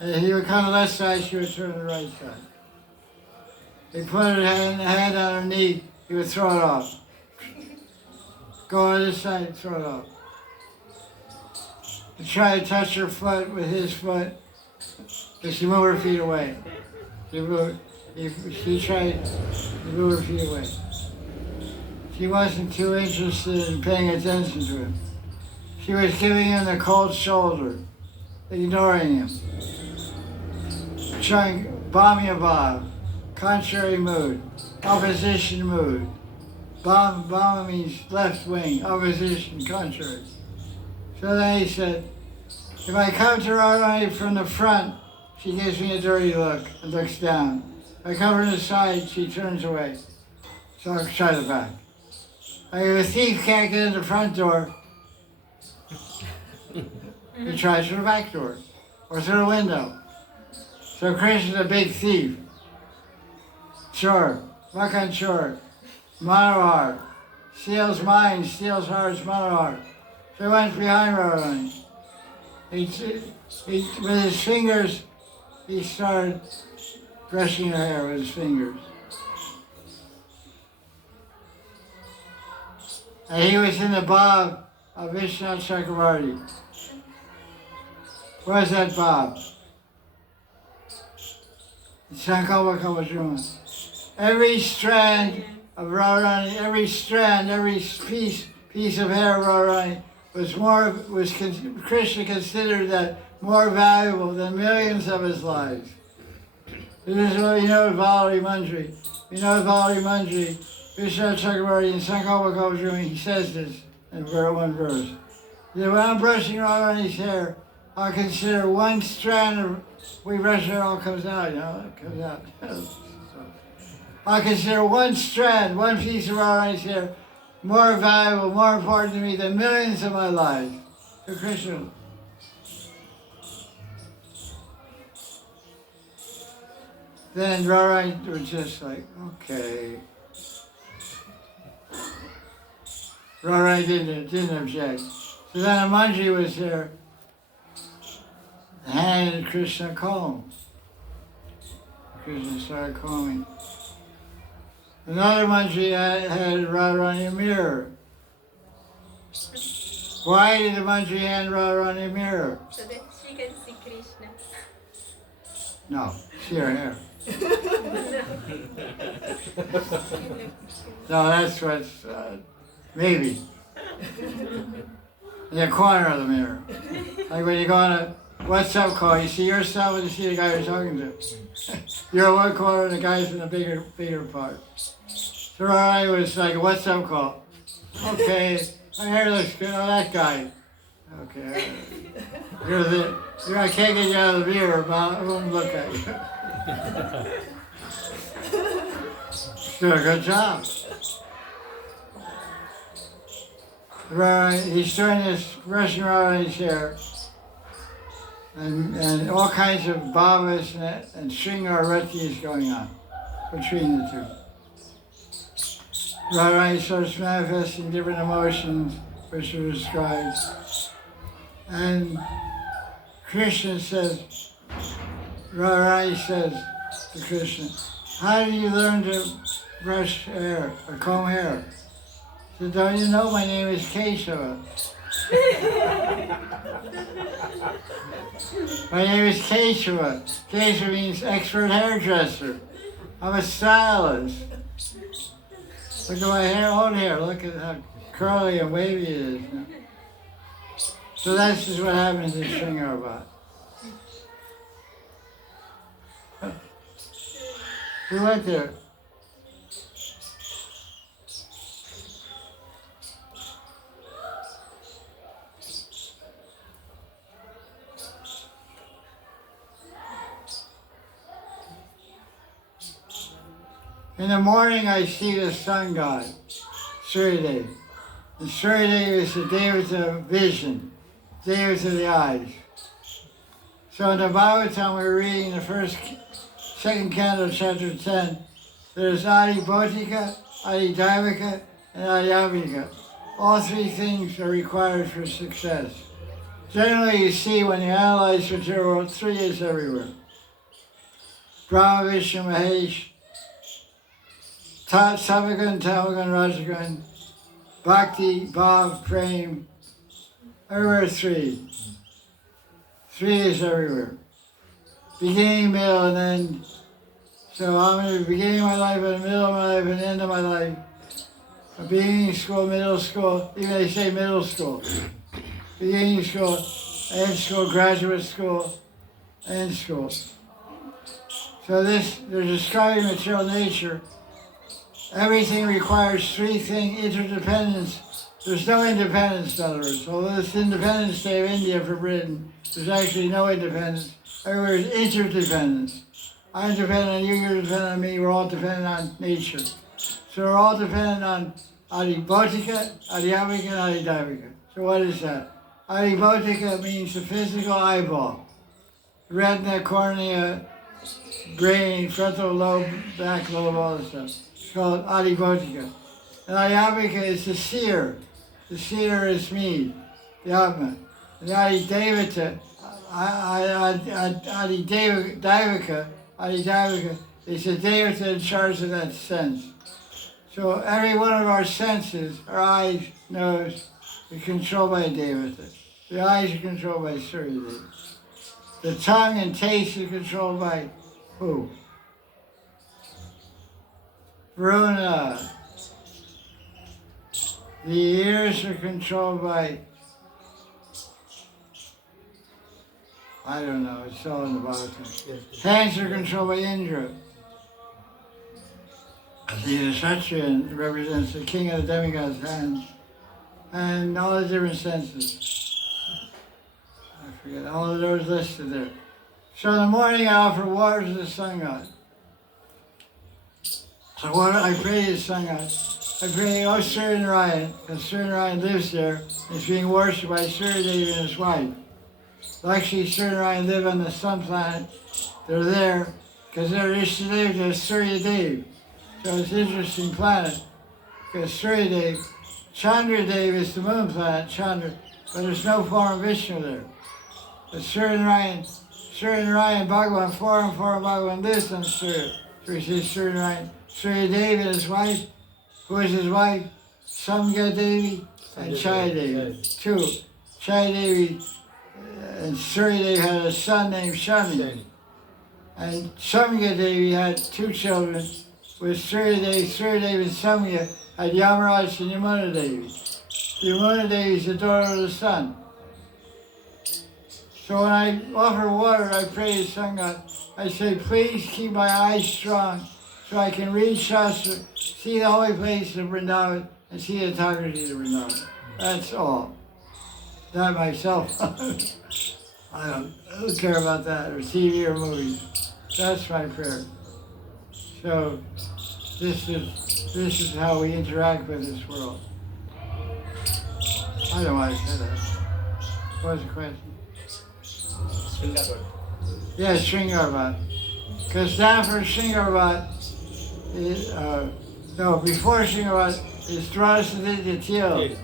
And he would come to the left side, she would turn to the right side. He put her hand on her knee, he would throw it off. Go on this side, throw it off. He'd try to touch her foot with his foot, but she moved her feet away. She tried to move her feet away. She wasn't too interested in paying attention to him. She was giving him the cold shoulder, ignoring him. Trying, Bhamya Bhav, contrary mood, opposition mood. Bhama means left wing, opposition, contrary. So then he said, if I come to Radharani from the front, she gives me a dirty look and looks down. If I come from the side, she turns away. So I'll try the back. If a thief can't get in the front door, he tries through the back door or through the window. So Krishna's a big thief. Chor, Makan Chor, Manohar, steals minds, steals hearts, Manohar. So he went behind Radharani. With his fingers, he started brushing her hair with his fingers. And he was in the bhav of Vishnu Chakravarti. Where's that bhav? Sankalpa. Every strand of Radharani, every piece of hair of Radharani Krishna considered that more valuable than millions of his lives. This is what we know of Valari Manjari. We know of Valari Manjari, Vishnu Chakravarti in Sankalpa Gopal, he says this in one verse. He said, when I'm brushing Radharani's hair, I'll consider one strand of, we brush hair, all comes out, it comes out. I'll consider one strand, one piece of Radharani's hair, more valuable, more important to me than millions of my lives. To Krishna. Then Radharani was just like, okay. Radharani didn't object. So then a manji was there, handed Krishna a comb. Krishna started combing. Another manji had Radharani a mirror. Why did the manji hand Radharani a mirror? So that she can see Krishna. No, see her hair. No, that's what's, maybe. In the corner of the mirror. Like when you go on a WhatsApp call, you see yourself and you see the guy you're talking to. You're in one corner and the guy's in the bigger part. So I was like a WhatsApp call. Okay, my hair looks good. Oh, that guy. Okay. I can't get you out of the mirror, but I won't look at you. Doing a good job. He's doing this, brushing around his hair, and all kinds of bhavas and shringarati is going on between the two. Radharani starts manifesting different emotions which are described. And Krishna says, Radharani says to Krishna, how do you learn to brush hair or comb hair? He said, don't you know my name is Keshava? My name is Keshava. Keshava means expert hairdresser. I'm a stylist. Look at my own hair. Look at how curly and wavy it is. So that's just what happens in Sringarabhat. We went there. In the morning, I see the sun god, Suryadev. And Suryadev is the devata of vision, devata of the eyes. So in the Bhagavatam, we're reading the second canto, chapter 10. There's Adi Bhautika, Adi Daivika, and Adi Avika. All three things are required for success. Generally, you see when you analyze material world, three is everywhere. Brahma, Vishnu, Mahesh, Savagun, Tamagun, Rajagun, Bhakti, Bhav, Prem, everywhere three. Three is everywhere. Beginning, middle, and end. So I'm in the beginning of my life, in the middle of my life, and the end of my life. A beginning school, middle school, even they say middle school. Beginning school, end school, graduate school, end school. So they're describing material nature. Everything requires three things, interdependence. There's no independence, in other words. Although this Independence Day of India for Britain, there's actually no independence. Everywhere is interdependence. I'm dependent on you, you're dependent on me, we're all dependent on nature. So we're all dependent on Adibhotika, Adhyamika, and Adidhavika. So what is that? Adibhotika means the physical eyeball. Retina, cornea, brain, frontal lobe, back lobe, all this stuff. It's called Adibhotika. And Adhyamika is the seer. The seer is me, the Atma. And Adidhavika, Adidhavika is the Devata in charge of that sense. So every one of our senses, our eyes, nose, is controlled by a Devata. The eyes are controlled by Surya Deva. The tongue and taste is controlled by who? Varuna. The ears are controlled by, I don't know, it's all in the Bhagavatam. Hands are controlled by Indra. The Kshatriya represents the king of the demigod's hands. And all the different senses. I forget, all of those listed there. So in the morning I offer water to the sun god. So what I pray to the sun god. I pray, oh Surya Narayan, because Surya Narayan lives there, is being worshipped by Surya Devi and his wife. Actually, Surya Narayan live on the sun planet. They're there because they're Ishtadev to Surya Dev. So it's an interesting planet because Surya Dev, Chandra Dev is the moon planet, Chandra, but there's no form of Vishnu there. But Surya Narayan, Bhagavan, form Bhagavan lives on Surya. So he says Surya Narayan, Surya Dev and his wife. Who is his wife? Samga Devi and Chaya Devi. Two. Chaya Devi and Surya Devi had a son named Shami. And Samga Devi had two children with Surya Devi. Surya Devi and Samga had Yamaraj and Yamuna Devi. Yamuna Devi is the daughter of the sun. So when I offer water, I pray to Sun God. I say, please keep my eyes strong so I can read Shastra, see the holy place of Vrindavan, and see the entirety of Vrindavan. That's all. Not myself. I don't care about that, or TV or movies. That's my prayer. So this is how we interact with this world. I don't know why I said that. What was the question? Sringavat. Yeah, Sringavat. Because now for Sringavat, before Sringavat is Dvasaditya Til.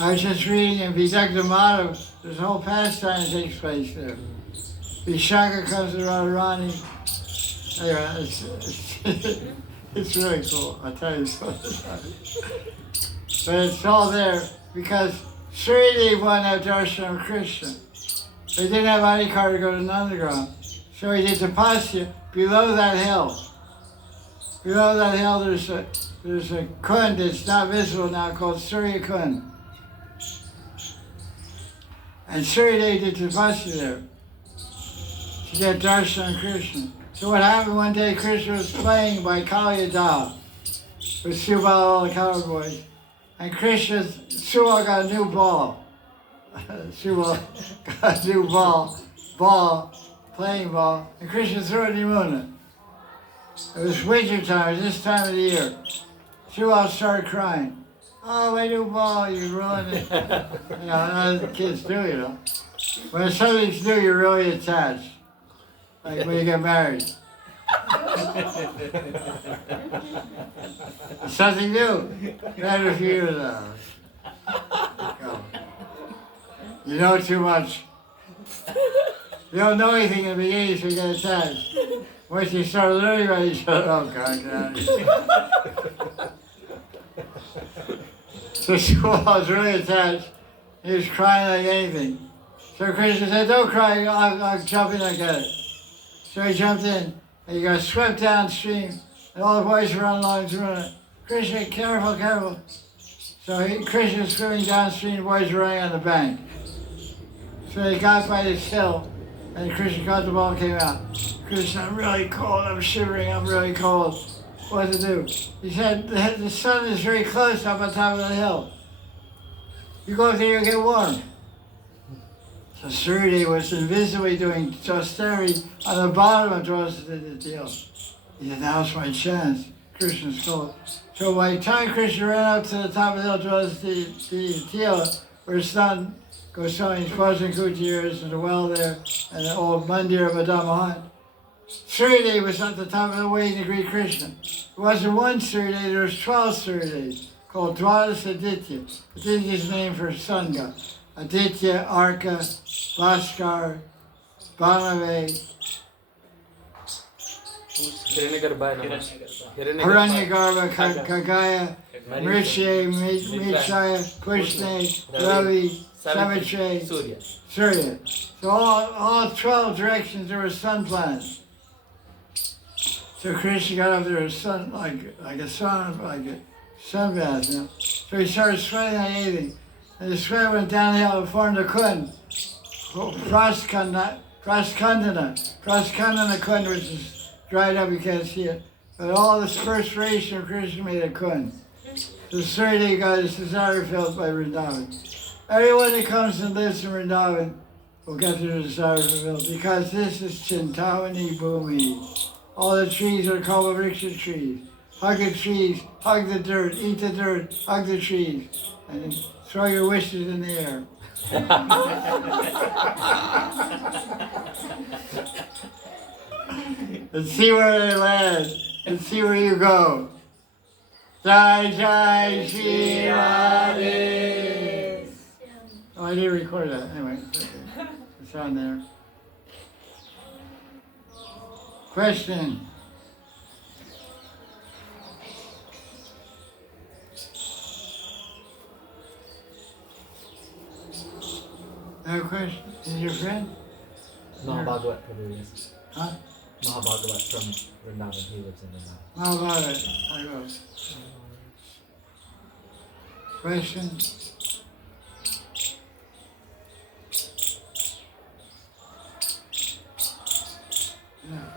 I was just reading in Vidagdha Madhav, there's a whole pastime that takes place there. Vishaka comes to Radharani. Anyway, it's really cool, I'll tell you something. But it's all there because Srideva wanted to have darshan of Krishna. They didn't have any car to go to Nandagram. So he did tapasya below that hill. Below that hill there's a kund that's not visible now called Surya Kund. And Surya did tapasya there to get darshan of Krishna. So what happened one day, Krishna was playing by Kaliyada with Subal, all the cowboys. And Subal got a new ball. Subal got a new playing ball, and Krishna threw it in Yamuna. It was winter time, it was this time of the year. Subal started crying. Oh, my new ball, you ruined it. You know, the kids do, you know. When something's new, you're really attached. Like when you get married. Something new. Not a few years ago. You know too much. You don't know anything in the beginning, so you get attached. Once you start learning about each other, oh God, So Gopal was really attached. He was crying like anything. So Krishna said, don't cry, I'll jump in, I got it. So he jumped in, and he got swept downstream, and all the boys were on lines running. Krishna, careful, careful. So Krishna was swimming downstream, the boys were running on the bank. So they got by this hill, and Krishna caught the ball and came out. Krishna, I'm really cold, I'm shivering, I'm really cold. What to do? He said, the sun is very close up on top of the hill. You go up there, you'll get warm. So Sri was invisibly doing austerity on the bottom of the hill. He said, now's my chance. Krishna's cold. So by the time Krishna ran up to the top of the hill, towards the hill, where sun Goswami's Kuchiyas and the well there, and the old mandir of Madan. Sri was at the top of the way to greet Krishna. There wasn't one Sri, there was 12 Sri, called Dwadas Aditya. Aditya is named for sun god. Aditya, Arka, Bhaskar, Banave, Hiranyagarbha, Kagaya, Mrishya, Mishaya, Pushne, Ravi, Savitri, Surya. So all 12 directions there were sun planets. So Krishna got up there a sun like a sun bath, you know. So he started sweating like anything. And the sweat went downhill and formed a kund. Praskandana kund, which is dried up, you can't see it. But all the perspiration of Krishna made a kund. So Sri got his desire filled by Vrindavan. Everyone that comes and lives in Vrindavan will get their desire fulfilled, because this is Chintavani Bhumi. All the trees are called enriched trees. Hug the trees, hug the dirt, eat the dirt, hug the trees, and throw your wishes in the air. And see where they land, and see where you go. Jaya Jaya Sri Radhe. Oh, I didn't record that. Anyway, it's okay. It's on there. Question. No question? Is your friend? Mahabhagavat Prabhu, yes. Huh? Mahabhagavat from Vrindavan, he lives in Vrindavan. Mahabhagavat, I wrote. Question? Yeah.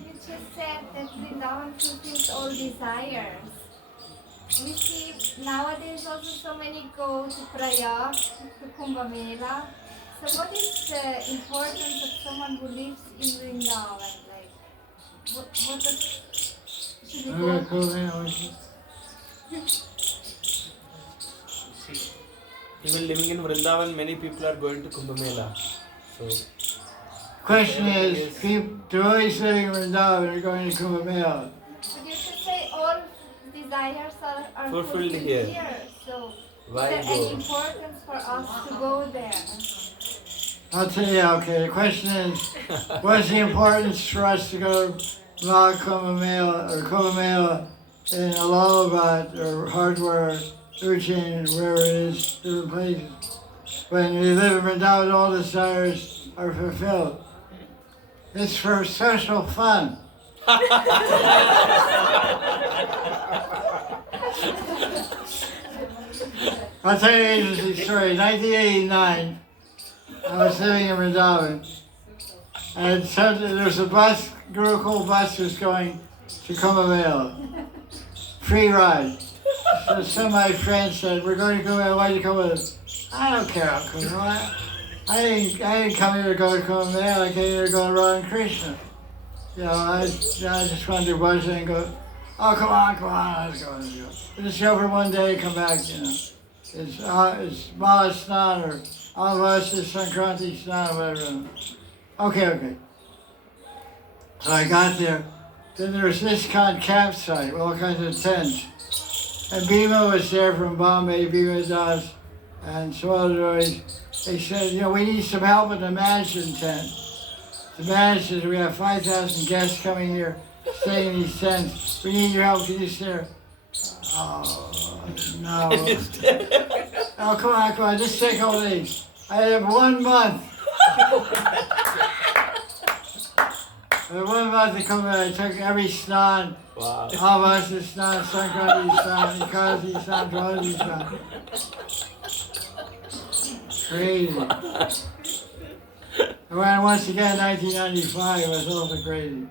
You just said that Vrindavan fulfills all desires. We see nowadays also so many go to Prayag, to Kumbh Mela. So what is the importance of someone who lives in Vrindavan? Like, what does, should we go? Even living in Vrindavan, many people are going to Kumbh Mela. So Question is, devotees living in Vrindavan are going to Kumbh Mela. But you should say all desires are fulfilled here. So Why is there go? any importance for us to go there? I'll tell you, okay, the question is, what's the importance for us to go to Kumbh Mela or Kumbh Mela in Allahabad or Hardware, Ujjain, wherever it is, different places? When we live in Vrindavan, all desires are fulfilled. It's for social fun. I'll tell you an interesting story. In 1989, I was living in Vrindavan, and there was a bus, Gurukul bus was going to Kumbh Mela. Free ride. So some of my friends said, we're going to Kumbh Mela, why do you come with us? I don't care about Kumbh Mela. I didn't come here to go to Kumbh Mela, I came here to go to Radha Krishna. You know, I just wanted to buzz and go, oh, come on, let's go. Just go for one day, come back, you know. It's Maha Snan or Amavasya Sankranti Snan or whatever. Okay. So I got there. Then there was this campsite, all kinds of tents. And Bhima was there from Bombay, Bhima Das. and some other devotees. They said, we need some help in the management tent. The manager says, we have 5,000 guests coming here, staying in these tents. We need your help. Can you stay there? Oh, no. Oh, come on. Just take all these. I have 1 month. And 1 month to come in, I took every snan. Wow. Avasa snan, Sankranti snan, Ekadasi snan, Dwadasi snan. Crazy. And when once again in 1995, it was also crazy.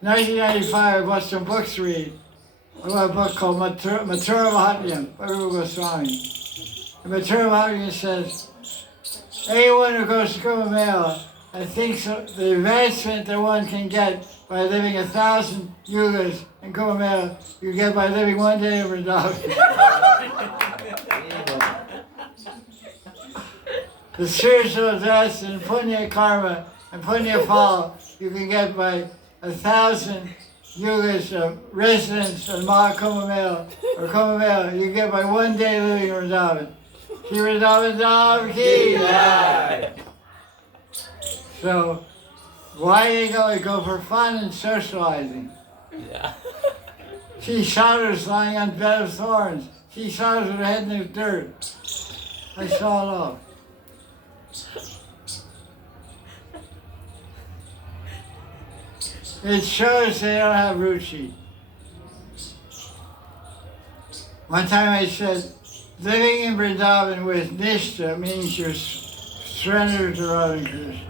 1995, I bought some books to read. I bought a book called Mathura Mahatmyam by Rupa Goswami. And Mathura Mahatmyam says, anyone who goes to Kumbh Mela and thinks of the advancement that one can get by living 1,000 yugas in Kumbh Mela, you get by living 1 day in Vrindavan. The spiritual advancement, punya karma, and punya phala, you can get by 1,000 yugas of residence in Mahakumbh Mela or Kumbh Mela. You get by 1 day living in Vrindavan. Ki Vrindavan Dham ki jai. So, why do you go? You go for fun and socializing. Yeah. See shadows lying on bed of thorns. See shadows with their head in the dirt. I saw it all. It shows they don't have ruchi. One time I said, living in Vrindavan with Nishtha means you're surrendered to Radha Krishna.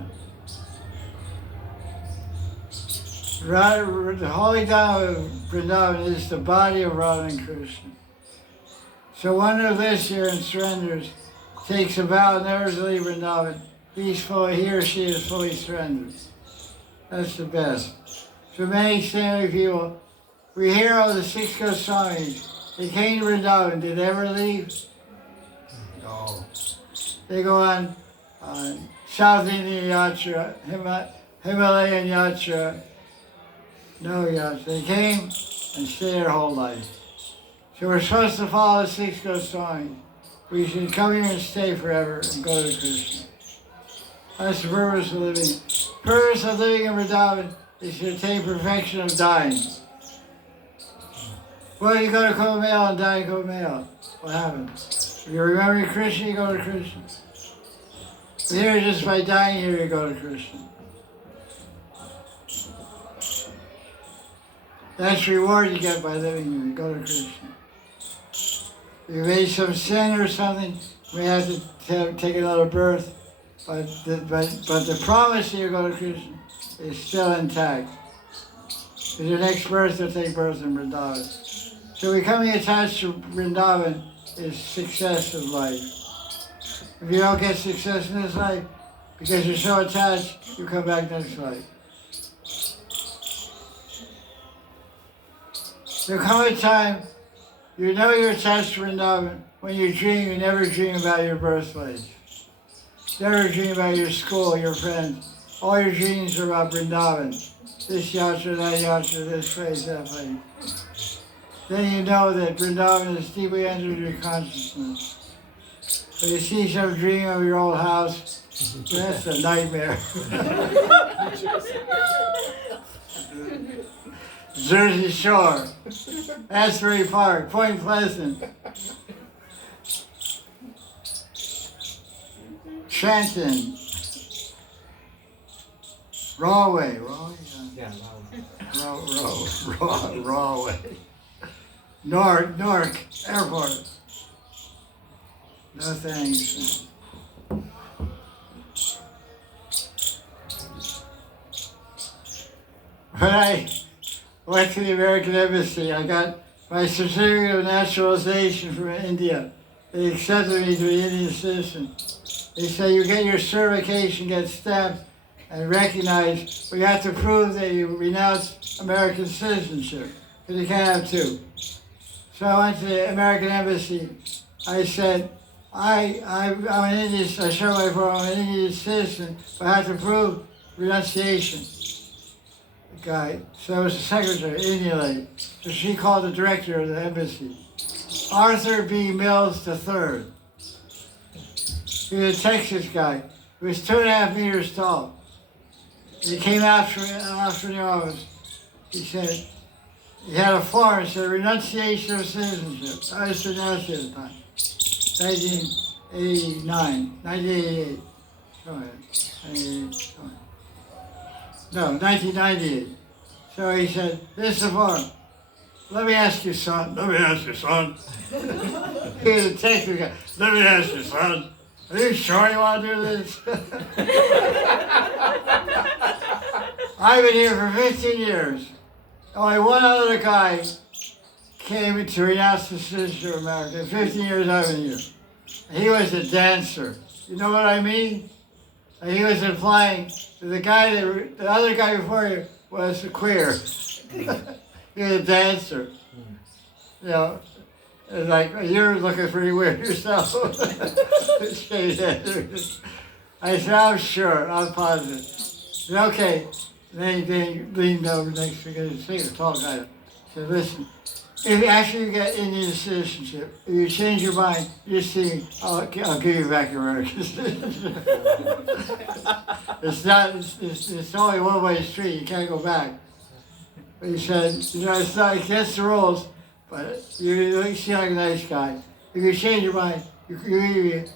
The holy Dhamma of Vrindavan is the body of Radha Krishna. So one who lives here and surrenders takes a vow never to leave Vrindavan. He or she is fully surrendered. That's the best. So many Stanley people, we hear of the 6 Goswamis. They came to Vrindavan. Did they ever leave? No. They go on South Indian Yatra, Himalayan Yatra. No yatra. They came and stayed their whole life. So we're supposed to follow the 6 Goswamis. We should come here and stay forever and go to Krishna. That's the purpose of living. The purpose of living in Vrindavan is to attain perfection of dying. Well, you go to Kumbh Mela and die in Kumbh Mela. What happens? If you remember Krishna, you go to Krishna. But here, just by dying here, you go to Krishna. That's the reward you get by living here. You go to Krishna. If you made some sin or something, we have to take another birth. But the promise that you go to Krishna is still intact. Because your next birth will take birth in Vrindavan. So becoming attached to Vrindavan is success of life. If you don't get success in this life, because you're so attached, you come back next life. There'll come a time, you know you're attached to Vrindavan. When you dream, you never dream about your birthplace. Never dream about your school, your friends. All your dreams are about Vrindavan. This yatra, that yatra, this place, that place. Then you know that Vrindavan is deeply entered your consciousness. But you see some dream of your old house, that's a nightmare. Jersey Shore, Asbury Park, Point Pleasant, Trenton, Rahway, Yeah, Rahway, Newark Airport. No thanks. When I went to the American Embassy, I got my certificate of naturalization from India. They accepted me to be an Indian citizen. They say you get your certification, get stamped and recognized, but you have to prove that you renounce American citizenship, because you can't have two. So I went to the American Embassy. I said, I'm an Indian, I showed my form, I'm an Indian citizen, but I have to prove renunciation. The guy, so it was the secretary, Indian lady. So she called the director of the embassy, Arthur B. Mills III. He was a Texas guy. He was 2.5 meters tall. He came out from the office. He said, he had a form, it said, renunciation of citizenship. I was renounced at the time. 1988. Go ahead. 1998. So he said, this is the form. Let me ask you, son. He was a Texas guy. Let me ask you, son. Are you sure you want to do this? I've been here for 15 years. Only one other guy came to renounce the citizenship of America. In 15 years I've been here. He was a dancer. You know what I mean? And he was implying that the other guy before you was a queer. He was a dancer. You know, it's like, you're looking pretty weird yourself. I said, I'm sure, I'm positive. He said, okay. Then he leaned over next to me, a tall guy. He said, listen, if after you get Indian citizenship, if you change your mind, you just see, I'll give you back your American citizenship. It's only one-way street, you can't go back. But he said, you know, it's not against the rules, but you seem like a nice guy. If you change your mind,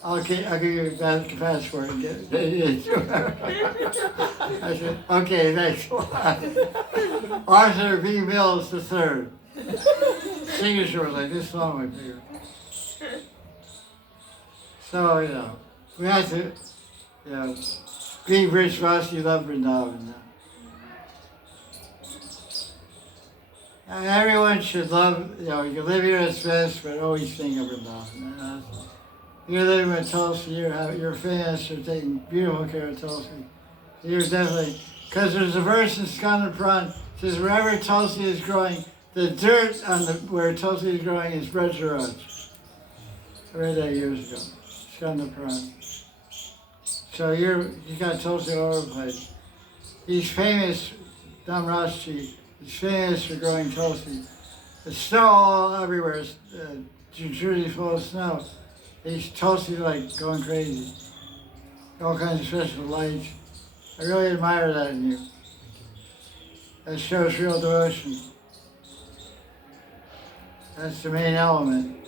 I'll give you the passport and get it. I said, okay, thanks a lot. Arthur B. Mills III. Signature was like this long, my figure. So, you know, we have to, you know, being rich for us, you love Vrindavan. And everyone should love, you know, you can live here at best, but always think of Vrindavan. You're living with Tulsi, you're famous for taking beautiful care of Tulsi. You're definitely, because there's a verse in Skanda Puran that says, wherever Tulsi is growing, the dirt on where Tulsi is growing is Brajraj. I read that years ago, Skanda Puran. So you got Tulsi all over the place. He's famous, Damrashji, he's famous for growing Tulsi. There's snow all everywhere, it's truly full of snow. These Tulsi like going crazy. All kinds of special lights. I really admire that in you. That shows real devotion. That's the main element.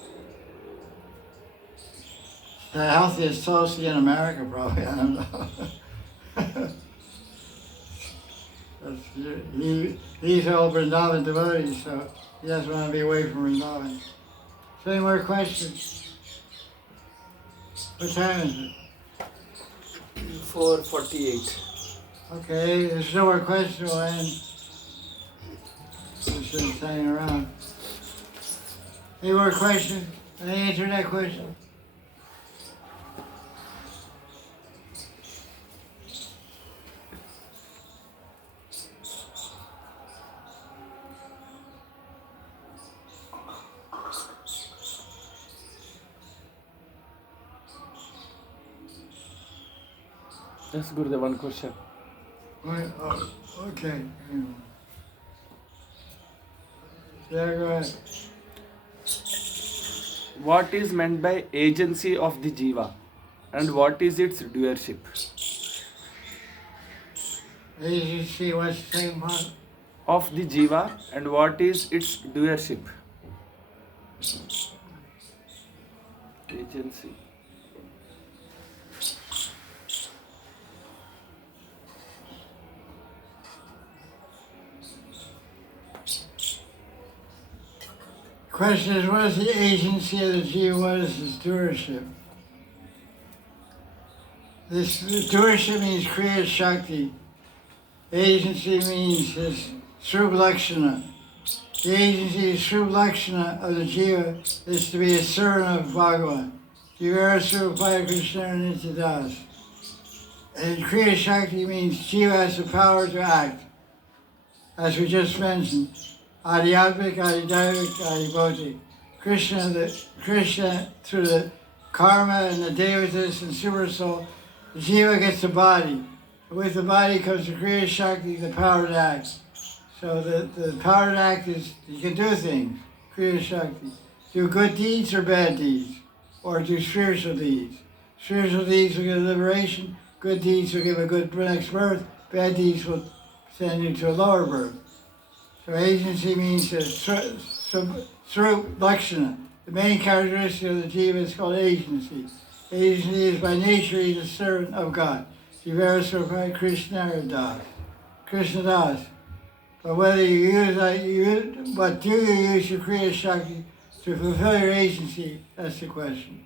The healthiest Tulsi in America, probably. I don't know. He's all Vrindavan devotees, so he doesn't want to be away from Vrindavan. So any more questions? What time is it? 4:48. Okay, there's no more questions, we'll end. We shouldn't hang around. Any more questions? Can I answer that question? Yes, Gurudev, one question. Oh, okay. Yeah, go ahead. What is meant by agency of the jiva and what is its doership? Agency, what's the same part? Of the jiva and what is its doership? Agency. Question is, what is the agency of the jiva? What is his doership? This doership means Kriya Shakti. Agency means his Srup Lakshana. The agency, Srup Lakshana of the jiva is to be a servant of Bhagavan. Jivara Surupaya Krishna Nityadas. And Kriya Shakti means jiva has the power to act. As we just mentioned, Adhyatmik, Adhidaivic, Adhibhautik. Krishna, through the karma and the devatas and super soul, the jiva gets a body. With the body comes the Kriya Shakti, the power to act. So the power to act is, you can do things, Kriya Shakti. Do good deeds or bad deeds, or do spiritual deeds. Spiritual deeds will give liberation. Good deeds will give a good next birth. Bad deeds will send you to a lower birth. So agency means Swarup Lakshana. The main characteristic of the jiva is called agency. Agency is by nature he is a servant of God. Jivara Swarupa Krishna or Das. Krishna Das. But whether you use but do you use your Kriya Shakti to fulfill your agency? That's the question.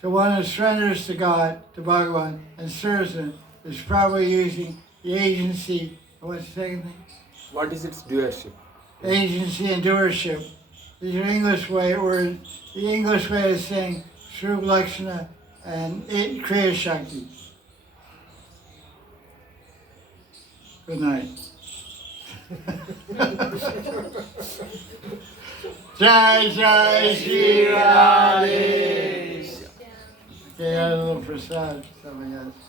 So one who surrenders to God, to Bhagavan, and serves Him is probably using the agency. What's the second thing? What is its doership? Agency and doership. These are English words. The English way is saying Swarup Lakshana and Kriya Shakti. Good night. Jaya Jaya Sri Radhe. Okay, I had a little prasad. Somebody else.